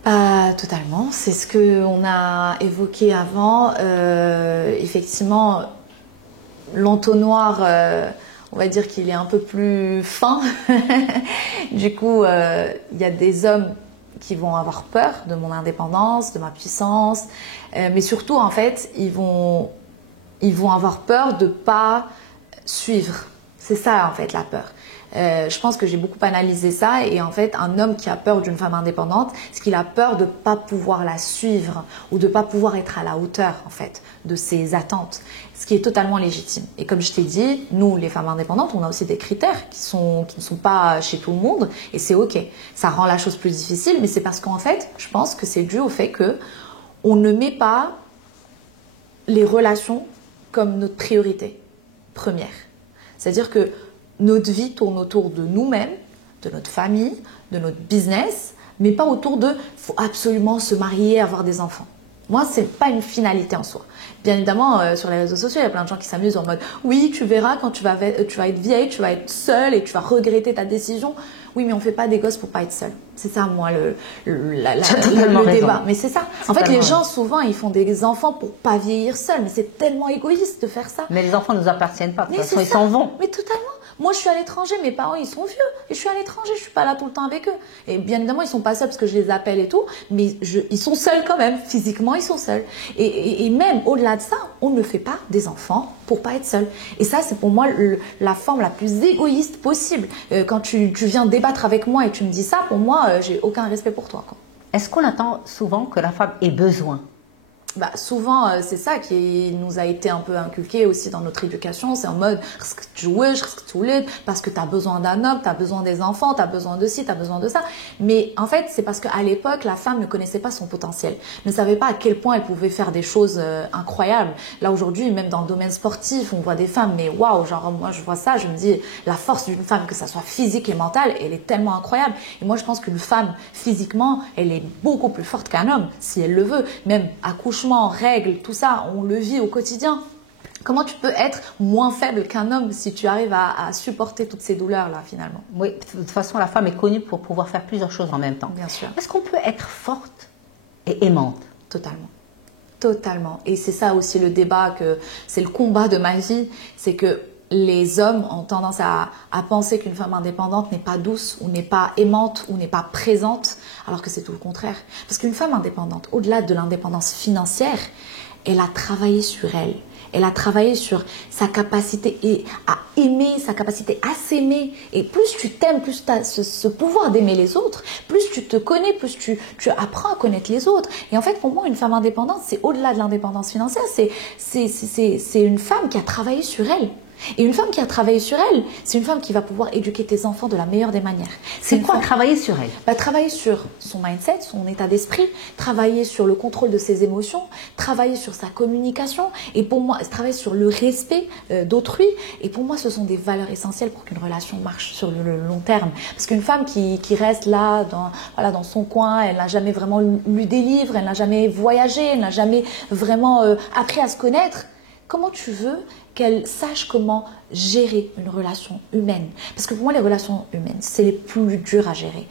Pas totalement, c'est ce que on a évoqué avant effectivement l'entonnoir on va dire qu'il est un peu plus fin. Du coup, il y a des hommes qui vont avoir peur de mon indépendance, de ma puissance. Mais surtout, en fait, ils vont avoir peur de ne pas suivre. C'est ça, en fait, la peur. Je pense que j'ai beaucoup analysé ça et en fait un homme qui a peur d'une femme indépendante c'est qu'il a peur de ne pas pouvoir la suivre ou de ne pas pouvoir être à la hauteur en fait de ses attentes ce qui est totalement légitime et comme je t'ai dit nous les femmes indépendantes on a aussi des critères qui ne sont pas chez tout le monde et c'est ok ça rend la chose plus difficile mais c'est parce qu'en fait je pense que c'est dû au fait que on ne met pas les relations comme notre priorité première c'est-à-dire que notre vie tourne autour de nous-mêmes, de notre famille, de notre business, mais pas autour de « faut absolument se marier, avoir des enfants ». Moi, ce n'est pas une finalité en soi. Bien évidemment, sur les réseaux sociaux, il y a plein de gens qui s'amusent en mode « oui, tu verras quand tu vas être vieille, tu vas être seule et tu vas regretter ta décision ». Oui, mais on ne fait pas des gosses pour pas être seul. C'est ça, moi, le débat. Mais c'est ça. En fait, les gens, souvent, ils font des enfants pour pas vieillir seuls. Mais c'est tellement égoïste de faire ça. Mais les enfants ne nous appartiennent pas. De toute façon, ils s'en vont. Mais totalement. Moi, je suis à l'étranger, mes parents, ils sont vieux. Et je suis à l'étranger, je suis pas là tout le temps avec eux. Et bien évidemment, ils sont pas seuls parce que je les appelle et tout. Mais ils sont seuls quand même. Physiquement, ils sont seuls. Et même au-delà de ça, on ne fait pas des enfants pour pas être seul. Et ça, c'est pour moi la forme la plus égoïste possible. Quand tu viens débattre avec moi et tu me dis ça, pour moi, j'ai aucun respect pour toi, quoi. Est-ce qu'on attend souvent que la femme ait besoin? Bah, souvent, c'est ça qui nous a été un peu inculqué aussi dans notre éducation. C'est en mode, parce que tu as besoin d'un homme, tu as besoin des enfants, tu as besoin de ci, tu as besoin de ça. Mais en fait, c'est parce qu'à l'époque, la femme ne connaissait pas son potentiel, ne savait pas à quel point elle pouvait faire des choses incroyables. Là, aujourd'hui, même dans le domaine sportif, on voit des femmes, mais waouh, genre, moi, je vois ça, je me dis, la force d'une femme, que ça soit physique et mentale, elle est tellement incroyable. Et moi, je pense qu'une femme, physiquement, elle est beaucoup plus forte qu'un homme, si elle le veut. Même accouchement, règles, tout ça, on le vit au quotidien. Comment tu peux être moins faible qu'un homme si tu arrives à supporter toutes ces douleurs-là, finalement? Oui, de toute façon, la femme est connue pour pouvoir faire plusieurs choses en même temps. Bien sûr. Est-ce qu'on peut être forte et aimante? Totalement. Totalement. Et c'est ça aussi le débat, c'est le combat de ma vie, c'est que les hommes ont tendance à penser qu'une femme indépendante n'est pas douce, ou n'est pas aimante, ou n'est pas présente, alors que c'est tout le contraire. Parce qu'une femme indépendante, au-delà de l'indépendance financière, elle a travaillé sur elle. Elle a travaillé sur sa capacité à aimer, sa capacité à s'aimer. Et plus tu t'aimes, plus tu as ce pouvoir d'aimer les autres, plus tu te connais, plus tu apprends à connaître les autres. Et en fait, pour moi, une femme indépendante, c'est au-delà de l'indépendance financière, c'est une femme qui a travaillé sur elle. Et une femme qui a travaillé sur elle, c'est une femme qui va pouvoir éduquer tes enfants de la meilleure des manières. C'est quoi travailler sur elle? Travailler sur son mindset, son état d'esprit, travailler sur le contrôle de ses émotions, travailler sur sa communication, et pour moi, travailler sur le respect d'autrui. Et pour moi, ce sont des valeurs essentielles pour qu'une relation marche sur le long terme. Parce qu'une femme qui reste là, dans son coin, elle n'a jamais vraiment lu des livres, elle n'a jamais voyagé, elle n'a jamais vraiment appris à se connaître. Comment tu veux qu'elle sache comment gérer une relation humaine? Parce que pour moi, les relations humaines, c'est les plus dures à gérer.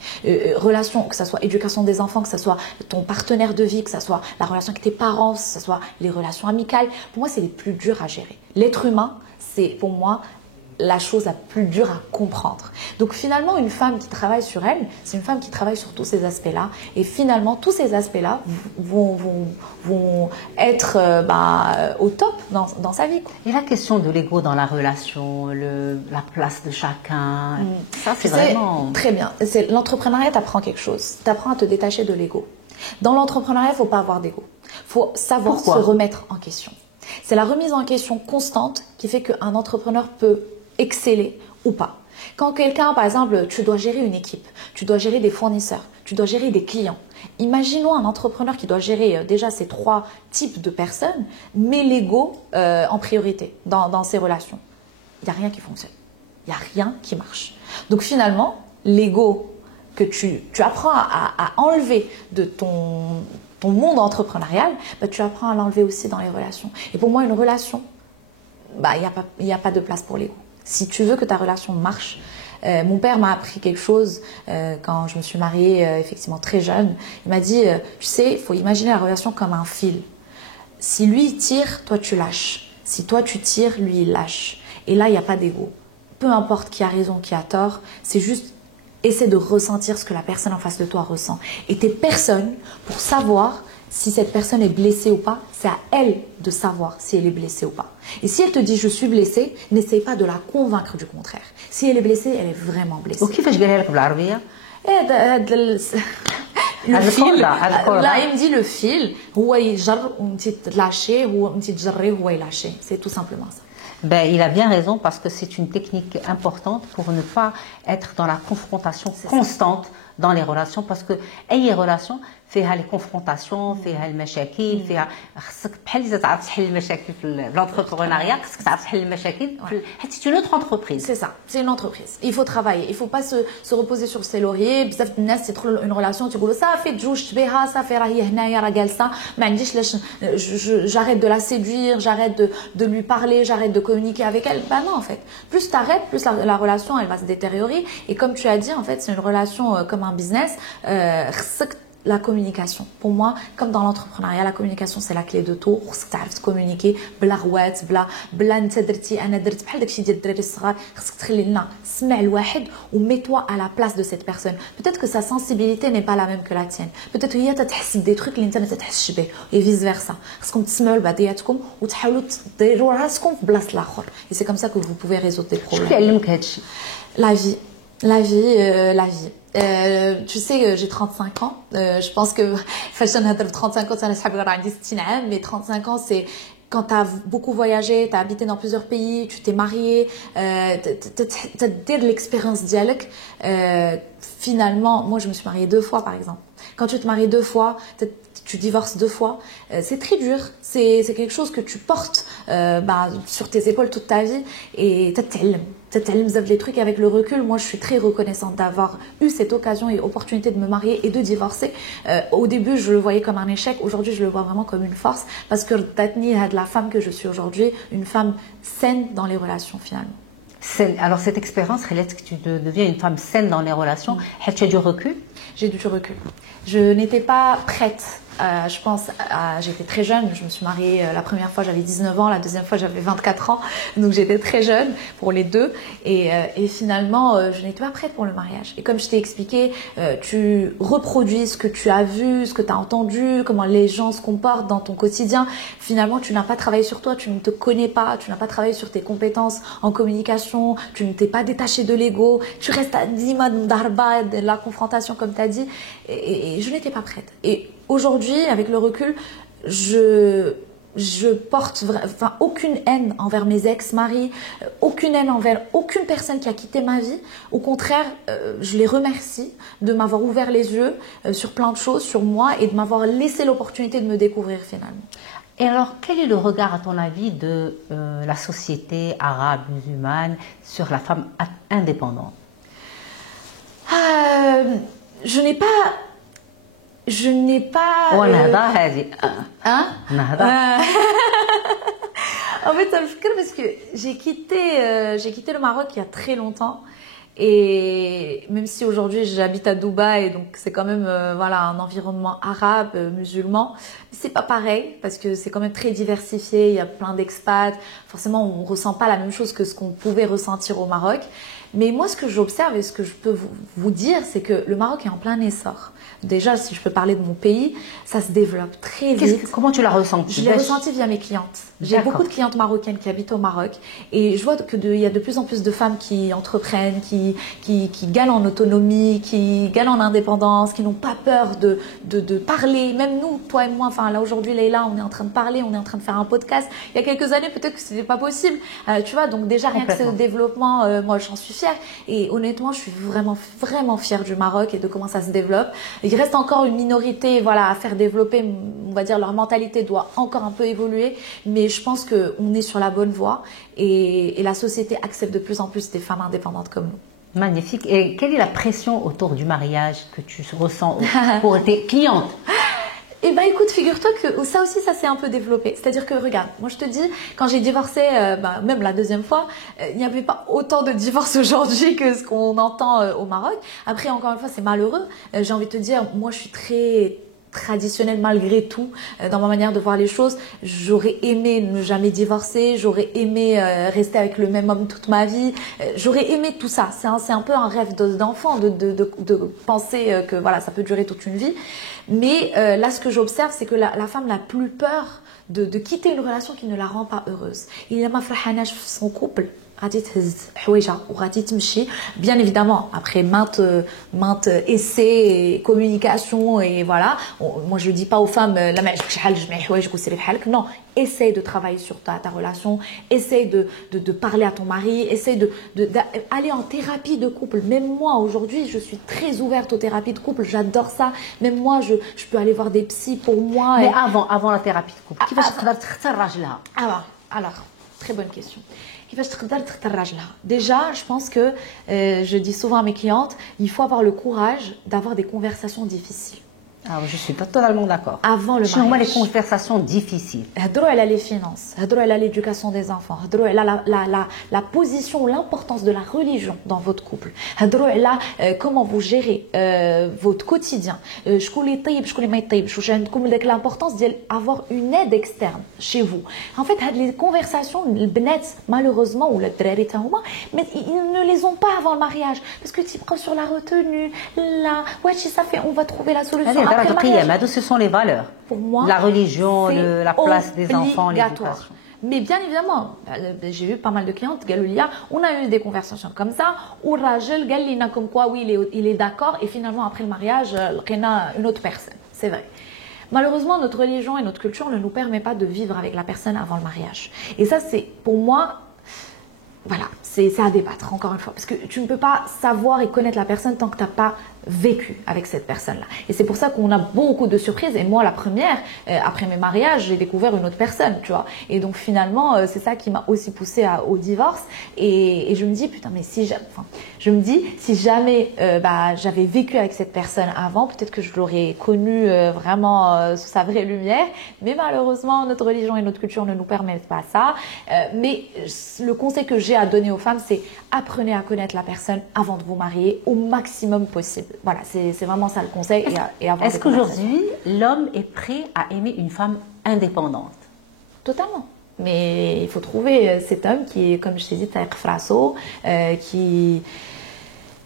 Relations, que ce soit éducation des enfants, que ce soit ton partenaire de vie, que ce soit la relation avec tes parents, que ce soit les relations amicales, pour moi, c'est les plus dures à gérer. L'être humain, c'est pour moi la chose la plus dure à comprendre. Donc finalement, une femme qui travaille sur elle, c'est une femme qui travaille sur tous ces aspects-là. Et finalement, tous ces aspects-là vont être au top dans sa vie, quoi. Et la question de l'ego dans la relation, la place de chacun, ça c'est vraiment... Très bien. L'entrepreneuriat t'apprend quelque chose. T'apprends à te détacher de l'ego. Dans l'entrepreneuriat, il ne faut pas avoir d'ego. Il faut savoir se remettre en question. C'est la remise en question constante qui fait qu'un entrepreneur peut exceller ou pas. Quand quelqu'un, par exemple, tu dois gérer une équipe, tu dois gérer des fournisseurs, tu dois gérer des clients. Imaginons un entrepreneur qui doit gérer déjà ces 3 types de personnes, mais l'ego en priorité dans ses relations. Il n'y a rien qui fonctionne. Il n'y a rien qui marche. Donc finalement, l'ego que tu apprends à enlever de ton monde entrepreneurial, tu apprends à l'enlever aussi dans les relations. Et pour moi, une relation, il n'y a pas de place pour l'ego. Si tu veux que ta relation marche, mon père m'a appris quelque chose quand je me suis mariée effectivement très jeune. Il m'a dit, tu sais, il faut imaginer la relation comme un fil. Si lui il tire, toi tu lâches. Si toi tu tires, lui il lâche. Et là, il n'y a pas d'ego. Peu importe qui a raison, qui a tort, c'est juste essaie de ressentir ce que la personne en face de toi ressent. Et t'es personne pour savoir si cette personne est blessée ou pas, c'est à elle de savoir si elle est blessée ou pas. Et si elle te dit je suis blessée, n'essaye pas de la convaincre du contraire. Si elle est blessée, elle est vraiment blessée. وكيفاش قالها لك بالعربية؟ Là, il me dit le fil, هو يجر وانت تلاشيه هو انت تجريه هو يلاشيه. C'est tout simplement ça. Ben, il a bien raison parce que c'est une technique importante pour ne pas être dans la confrontation constante dans les relations parce que أي relation فيها les confrontations فيها المشاكل فيها خصك بحال إذا تعرف تحل المشاكل في l'entrepreneuriat خصك تعرف تحل المشاكل حيت c'est une autre entreprise. C'est ça, c'est une entreprise. Il faut travailler, il faut pas se reposer sur ses lauriers. بزاف الناس يدخلوا une relation تقولوا صافي تجوجت بها صافي راهي هنايا راه جالسه ما عنديش لاش j'arrête de la séduire, j'arrête de lui parler, j'arrête de communiquer avec elle. Bah non en fait. Plus t'arrêtes, plus la relation elle va se détériorer et comme tu as dit en fait, c'est une relation comme un business la communication. Pour moi, comme dans l'entrepreneuriat, la communication c'est la clé de tout. خصك تعرف تكومونيكي بلا غوات بلا انت درتي انا درت بحال داكشي ديال الدراري الصغار. خصك تخلي لنا سمع الواحد ومets-toi à la place de cette personne. Peut-être que sa sensibilité n'est pas la même que la tienne. Peut-être هي تتحس بدي trucs اللي انت ما تتحسش به et vice versa. خصكم تسمعوا لبعضياتكم وتحاولوا تديروا راسكم في بلاصه الاخر. Et c'est comme ça que vous pouvez résoudre des problèmes. شكون علمك هادشي؟ La vie. La vie. Tu sais, j'ai 35 ans. Je pense que fashion 35 ans, ça mais 35 ans, c'est quand tu as beaucoup voyagé, tu as habité dans plusieurs pays, tu t'es marié, tu as de l'expérience dialogue. Finalement, moi, je me suis mariée 2 fois, par exemple. Quand tu te maries 2 fois, tu divorces 2 fois, c'est très dur. C'est quelque chose que tu portes sur tes épaules toute ta vie et t'at'alem bzaf les trucs avec le recul. Moi, je suis très reconnaissante d'avoir eu cette occasion et opportunité de me marier et de divorcer. Au début, je le voyais comme un échec. Aujourd'hui, je le vois vraiment comme une force parce que Tatni a de la femme que je suis aujourd'hui, une femme saine dans les relations finalement. Alors cette expérience, est-ce que tu deviens une femme saine dans les relations? Tu as du recul? J'ai du recul. Je n'étais pas prête je pense, j'étais très jeune. Je me suis mariée la première fois, j'avais 19 ans, la deuxième fois, j'avais 24 ans. Donc j'étais très jeune pour les deux. Et finalement, je n'étais pas prête pour le mariage. Et comme je t'ai expliqué, tu reproduis ce que tu as vu, ce que tu as entendu, comment les gens se comportent dans ton quotidien. Finalement, tu n'as pas travaillé sur toi, tu ne te connais pas, tu n'as pas travaillé sur tes compétences en communication, tu ne t'es pas détaché de l'ego, tu restes à Dima Darba, de la confrontation comme tu as dit. Et je n'étais pas prête. Et aujourd'hui, avec le recul, je porte aucune haine envers mes ex-maris, aucune haine envers aucune personne qui a quitté ma vie. Au contraire, je les remercie de m'avoir ouvert les yeux sur plein de choses, sur moi, et de m'avoir laissé l'opportunité de me découvrir finalement. Et alors, quel est le regard, à ton avis, de la société arabe musulmane sur la femme indépendante? Je n'ai pas... Hein? En fait, ça me fait parce que j'ai quitté le Maroc il y a très longtemps. Et même si aujourd'hui j'habite à Dubaï, donc c'est quand même voilà, un environnement arabe, musulman, c'est pas pareil parce que c'est quand même très diversifié, il y a plein d'expats, forcément on ressent pas la même chose que ce qu'on pouvait ressentir au Maroc. Mais moi ce que j'observe et ce que je peux vous dire, c'est que le Maroc est en plein essor. Déjà, si je peux parler de mon pays, ça se développe très vite. Comment tu l'as ressenti? Je l'ai ressenti via mes clientes. J'ai beaucoup de clientes marocaines qui habitent au Maroc et je vois qu'il y a de plus en plus de femmes qui entreprennent, qui gagnent en autonomie, qui gagnent en indépendance, qui n'ont pas peur de parler. Même nous, toi et moi, enfin là aujourd'hui, Leïla, on est en train de parler, on est en train de faire un podcast. Il y a quelques années, peut-être que c'était pas possible. Tu vois, donc déjà rien que ce développement, moi j'en suis fière. Et honnêtement, je suis vraiment, vraiment fière du Maroc et de comment ça se développe. Il reste encore une minorité, voilà, à faire développer. On va dire leur mentalité doit encore un peu évoluer, mais je pense qu'on est sur la bonne voie et la société accepte de plus en plus des femmes indépendantes comme nous. Magnifique. Et quelle est la pression autour du mariage que tu ressens pour tes clientes? Eh ben écoute, figure-toi que ça aussi, ça s'est un peu développé. C'est-à-dire que regarde, moi je te dis, quand j'ai divorcé, même la deuxième fois, il n'y avait pas autant de divorces aujourd'hui que ce qu'on entend au Maroc. Après, encore une fois, c'est malheureux. J'ai envie de te dire, moi je suis très traditionnelle malgré tout dans ma manière de voir les choses. J'aurais aimé ne jamais divorcer, j'aurais aimé rester avec le même homme toute ma vie, j'aurais aimé tout ça. C'est un peu un rêve d'enfant de penser que voilà, ça peut durer toute une vie. Mais là, ce que j'observe, c'est que la femme n'a plus peur de quitter une relation qui ne la rend pas heureuse. Il y a ma frahanash son couple. Bien évidemment, après maintes essais et communication et voilà, moi je dis pas aux femmes non, essaye de travailler sur ta relation, essaye de parler à ton mari, essaye d'aller en thérapie de couple. Même moi aujourd'hui, je suis très ouverte aux thérapies de couple, j'adore ça. Même moi, je peux aller voir des psys pour moi. Mais avant la thérapie de couple, alors, très bonne question. Déjà, je pense que je dis souvent à mes clientes, il faut avoir le courage d'avoir des conversations difficiles. Ah, je suis pas totalement d'accord. Avant le mariage. Chez moi, les conversations difficiles. Elle a les finances, elle a l'éducation des enfants, elle a la position, l'importance de la religion dans votre couple. Elle a comment vous gérez votre quotidien. L'importance d'avoir une aide externe chez vous. En fait, les conversations, malheureusement, ou le mais ils ne les ont pas avant le mariage. Parce que tu prends sur la retenue, là, ouais, ça fait, on va trouver la solution. Ce sont les valeurs. Pour moi, la religion, la place des enfants, l'éducation. Mais bien évidemment, j'ai vu pas mal de clientes, Galoulia, on a eu des conversations comme ça, où Rajel, Galina, comme quoi, oui, il est d'accord, et finalement, après le mariage, il y a une autre personne. C'est vrai. Malheureusement, notre religion et notre culture ne nous permet pas de vivre avec la personne avant le mariage. Et ça, c'est pour moi, voilà, c'est à débattre encore une fois. Parce que tu ne peux pas savoir et connaître la personne tant que tu n'as pas vécu avec cette personne-là. Et c'est pour ça qu'on a beaucoup de surprises. Et moi, la première, après mes mariages, j'ai découvert une autre personne, tu vois. Et donc finalement, c'est ça qui m'a aussi poussée au divorce. Et je me dis, putain, mais si jamais j'avais vécu avec cette personne avant, peut-être que je l'aurais connue vraiment sous sa vraie lumière. Mais malheureusement, notre religion et notre culture ne nous permettent pas ça. Mais le conseil que j'ai à donner aux femmes, c'est apprenez à connaître la personne avant de vous marier au maximum possible. voilà, c'est vraiment ça le conseil. Est-ce qu'aujourd'hui, l'homme est prêt à aimer une femme indépendante? Totalement. Mais il faut trouver cet homme qui est, comme je t'ai dit, Taïq Frasso,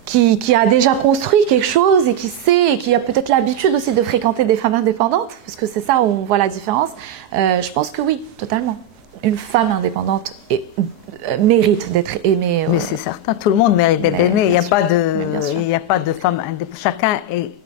qui a déjà construit quelque chose et qui sait et qui a peut-être l'habitude aussi de fréquenter des femmes indépendantes, parce que c'est ça où on voit la différence. Je pense que oui, totalement. Une femme indépendante mérite d'être aimée. Mais c'est certain, tout le monde mérite d'être aimé. Il n'y a pas de femme indépendante.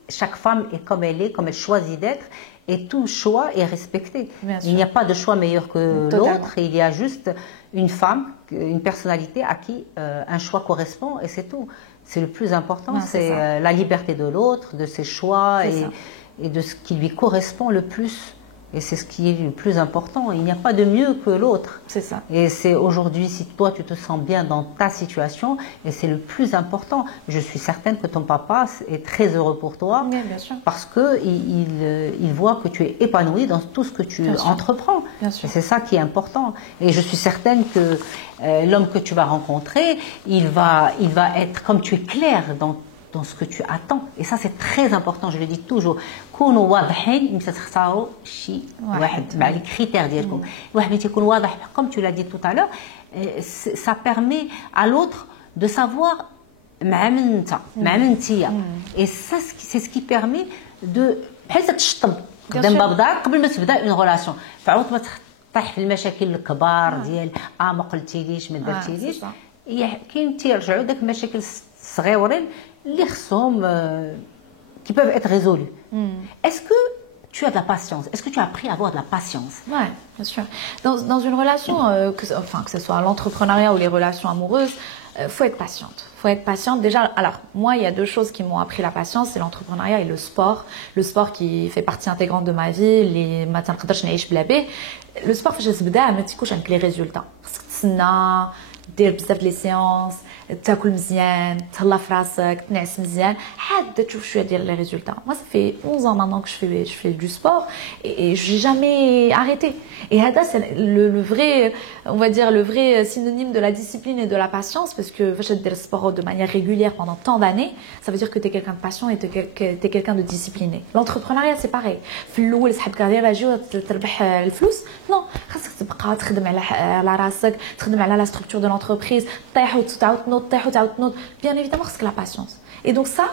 Chaque femme est comme elle choisit d'être. Et tout choix est respecté. Il n'y a pas de choix meilleur que l'autre. Il y a juste une femme, une personnalité à qui un choix correspond et c'est tout. C'est le plus important, c'est la liberté de l'autre, de ses choix et de ce qui lui correspond le plus. Et c'est ce qui est le plus important. Il n'y a pas de mieux que l'autre. C'est ça. Et c'est aujourd'hui, si toi tu te sens bien dans ta situation, et c'est le plus important. Je suis certaine que ton papa est très heureux pour toi. Oui, bien sûr. Parce qu'il voit que tu es épanouie dans tout ce que tu entreprends. Bien sûr. Et c'est ça qui est important. Et je suis certaine que l'homme que tu vas rencontrer, il va être, comme tu es clair dans ce que tu attends. Et ça, c'est très important, je le dis toujours. كونوا واضحين متى تختاروا شي واحد مع les critères ديالكم. واحد ملي تيكون واضح, comme tu l'as dit tout à l'heure, ça permet à l'autre de savoir مع من انت, مع من انتيا. Et ça, c'est ce qui permet de بحال تشطب قدام باب دارك قبل ما تبدا une relation. فعاود ما تطيح في المشاكل الكبار ديال ما قلتيليش ما درتيليش. كاين تيرجعوا داك المشاكل الصغيورين qui peuvent être résolus. Est-ce que tu as de la patience? Est-ce que tu as appris à avoir de la patience? Oui, bien sûr. Dans une relation, que ce soit l'entrepreneuriat ou les relations amoureuses, faut être patiente. Faut être patiente. Déjà, alors, moi, il y a deux choses qui m'ont appris la patience, c'est l'entrepreneuriat et le sport. Le sport qui fait partie intégrante de ma vie. Le sport, les résultats. دير بزاف لي سيونس تاكل مزيان تهلا في راسك تنعس مزيان حاده تشوف شويه ديال لي ريزولطا. Moi ça fait 11 ans maintenant que je fais du sport et je n'ai jamais arrêté. Et hada c'est le vrai, on va dire le vrai synonyme de la discipline et de la patience, parce que فاش تدير sport de manière régulière pendant tant d'années, ça veut dire que tu es quelqu'un de patient et que tu es quelqu'un de discipliné. L'entrepreneuriat c'est pareil. في الاول سحبك غير اجي وتربح الفلوس. Non, خاصك تبقى تخدم على راسك, تخدم على la structure de l'entreprise, bien évidemment c'est la patience. Et donc ça,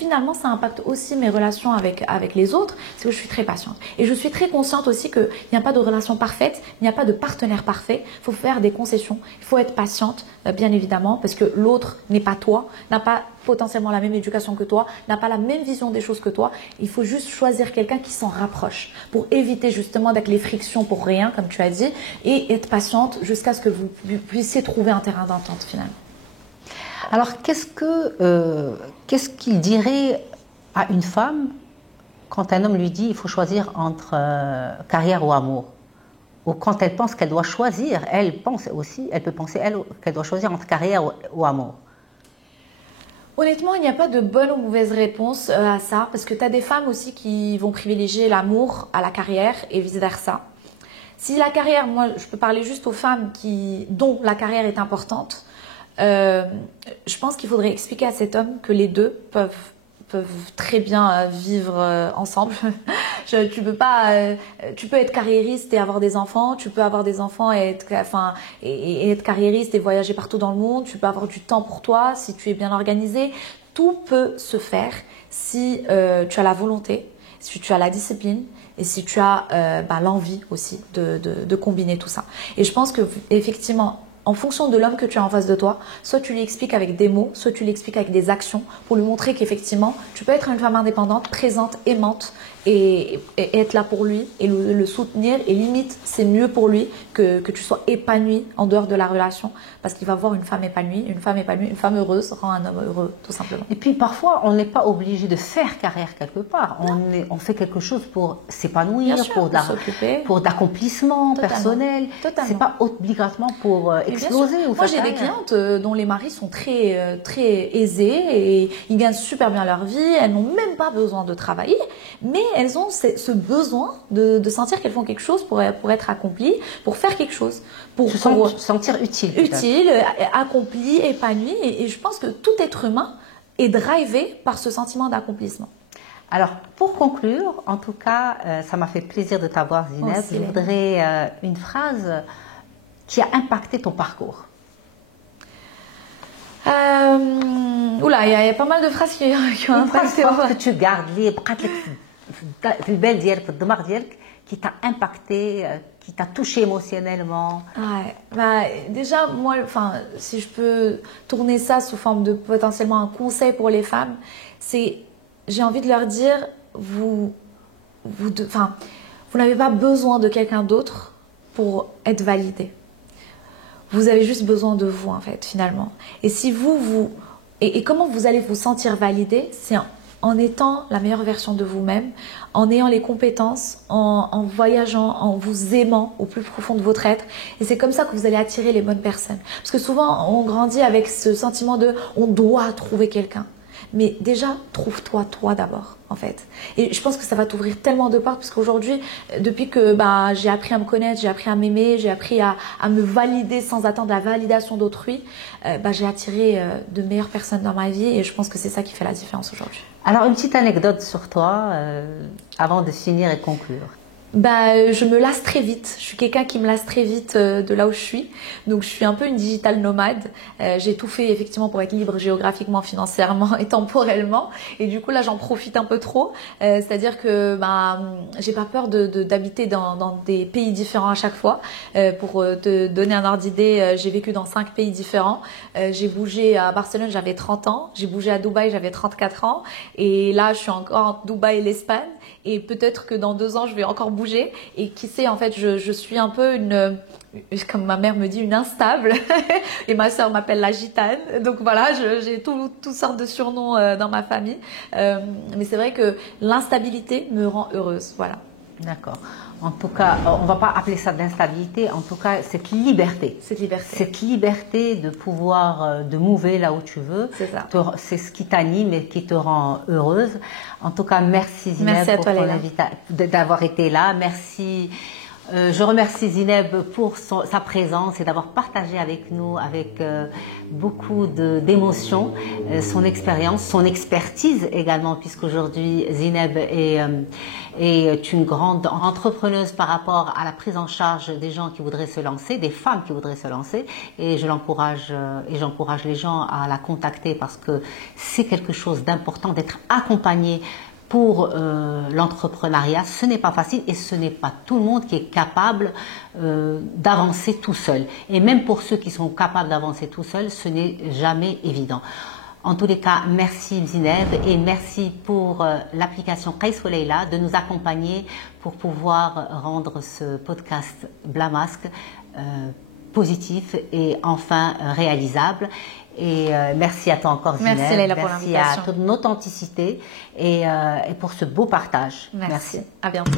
finalement, ça impacte aussi mes relations avec les autres, c'est que je suis très patiente. Et je suis très consciente aussi qu'il n'y a pas de relation parfaite, il n'y a pas de partenaire parfait, il faut faire des concessions, il faut être patiente, bien évidemment, parce que l'autre n'est pas toi, n'a pas potentiellement la même éducation que toi, n'a pas la même vision des choses que toi. Il faut juste choisir quelqu'un qui s'en rapproche pour éviter justement d'être les frictions pour rien, comme tu as dit, et être patiente jusqu'à ce que vous puissiez trouver un terrain d'entente finalement. Alors, qu'est-ce qu'il dirait à une femme quand un homme lui dit il faut choisir entre carrière ou amour? Ou quand elle pense qu'elle doit choisir, elle peut penser qu'elle doit choisir entre carrière ou amour? Honnêtement, il n'y a pas de bonne ou mauvaise réponse à ça, parce que tu as des femmes aussi qui vont privilégier l'amour à la carrière et vice-versa. Si la carrière, moi je peux parler juste aux femmes dont la carrière est importante, je pense qu'il faudrait expliquer à cet homme que les deux peuvent très bien vivre ensemble. Tu peux être carriériste et avoir des enfants, tu peux avoir des enfants et être carriériste et voyager partout dans le monde, tu peux avoir du temps pour toi si tu es bien organisé. Tout peut se faire si tu as la volonté, si tu as la discipline et si tu as l'envie aussi de combiner tout ça. Et je pense que effectivement, en fonction de l'homme que tu as en face de toi, soit tu lui expliques avec des mots, soit tu lui expliques avec des actions pour lui montrer qu'effectivement, tu peux être une femme indépendante, présente, aimante et être là pour lui et le soutenir. Et limite, c'est mieux pour lui que tu sois épanouie en dehors de la relation, parce qu'il va voir une femme épanouie, une femme heureuse rend un homme heureux, tout simplement. Et puis parfois, on n'est pas obligé de faire carrière quelque part. On fait quelque chose pour s'épanouir, pour d'accomplissement personnel. C'est pas obligatoirement pour exploser. Moi, j'ai des clientes dont les maris sont très, très aisés et ils gagnent super bien leur vie. Elles n'ont même pas besoin de travailler, mais elles ont ce besoin de sentir qu'elles font quelque chose pour être accomplies, pour faire quelque chose, pour se sentir utile, accompli, épanoui. Et je pense que tout être humain et drivé par ce sentiment d'accomplissement. Alors, pour conclure, en tout cas, ça m'a fait plaisir de t'avoir, Zineb. Aussi, je voudrais une phrase qui a impacté ton parcours. Oula, il y a pas mal de phrases qui ont impacté. Une phrase que tu gardes, qui t'a impacté, qui t'a touché émotionnellement. Ouais, bah, déjà, moi, si je peux tourner ça sous forme de potentiellement un conseil pour les femmes, j'ai envie de leur dire, vous n'avez pas besoin de quelqu'un d'autre pour être validé. Vous avez juste besoin de vous, en fait, finalement. Et si et comment vous allez vous sentir validé, c'est en étant la meilleure version de vous-même, en ayant les compétences, en voyageant, en vous aimant au plus profond de votre être. Et c'est comme ça que vous allez attirer les bonnes personnes. Parce que souvent, on grandit avec ce sentiment de « on doit trouver quelqu'un ». Mais déjà, trouve-toi, toi d'abord, en fait. Et je pense que ça va t'ouvrir tellement de portes, parce qu'aujourd'hui, depuis que j'ai appris à me connaître, j'ai appris à m'aimer, j'ai appris à me valider sans attendre la validation d'autrui, j'ai attiré de meilleures personnes dans ma vie, et je pense que c'est ça qui fait la différence aujourd'hui. Alors, une petite anecdote sur toi, avant de finir et conclure. Je me lasse très vite. Je suis quelqu'un qui me lasse très vite de là où je suis. Donc, je suis un peu une digital nomade. J'ai tout fait effectivement pour être libre géographiquement, financièrement et temporellement. Et du coup, là, j'en profite un peu trop. C'est-à-dire que j'ai pas peur d'habiter dans des pays différents à chaque fois. Pour te donner un ordre d'idée, j'ai vécu dans 5 pays différents. J'ai bougé à Barcelone, j'avais 30 ans. J'ai bougé à Dubaï, j'avais 34 ans. Et là, je suis encore en Dubaï et l'Espagne. Et peut-être que dans 2 ans, je vais encore bouger. Et qui sait, en fait, je suis un peu comme ma mère me dit, une instable. Et ma sœur m'appelle la gitane. Donc voilà, j'ai toutes sortes de surnoms dans ma famille. Mais c'est vrai que l'instabilité me rend heureuse. Voilà. D'accord. En tout cas, on ne va pas appeler ça de l'instabilité, en tout cas, cette liberté. Cette liberté de pouvoir, de mouver là où tu veux. C'est ça. C'est ce qui t'anime et qui te rend heureuse. En tout cas, merci Zineb d'avoir été là. Merci. Je remercie Zineb pour sa présence et d'avoir partagé avec nous, avec beaucoup d'émotions, son expérience, son expertise également, puisqu'aujourd'hui Zineb est une grande entrepreneuse par rapport à la prise en charge des gens qui voudraient se lancer, des femmes qui voudraient se lancer. Et j'encourage les gens à la contacter parce que c'est quelque chose d'important d'être accompagné pour l'entrepreneuriat. Ce n'est pas facile et ce n'est pas tout le monde qui est capable d'avancer tout seul. Et même pour ceux qui sont capables d'avancer tout seul, ce n'est jamais évident. En tous les cas, merci Zineb et merci pour l'application Qais wa Leila de nous accompagner pour pouvoir rendre ce podcast Blamasque positif et enfin réalisable. Et merci à toi encore Zineb. Merci Leila pour l'invitation. Merci à ton authenticité et pour ce beau partage. Merci. À bientôt.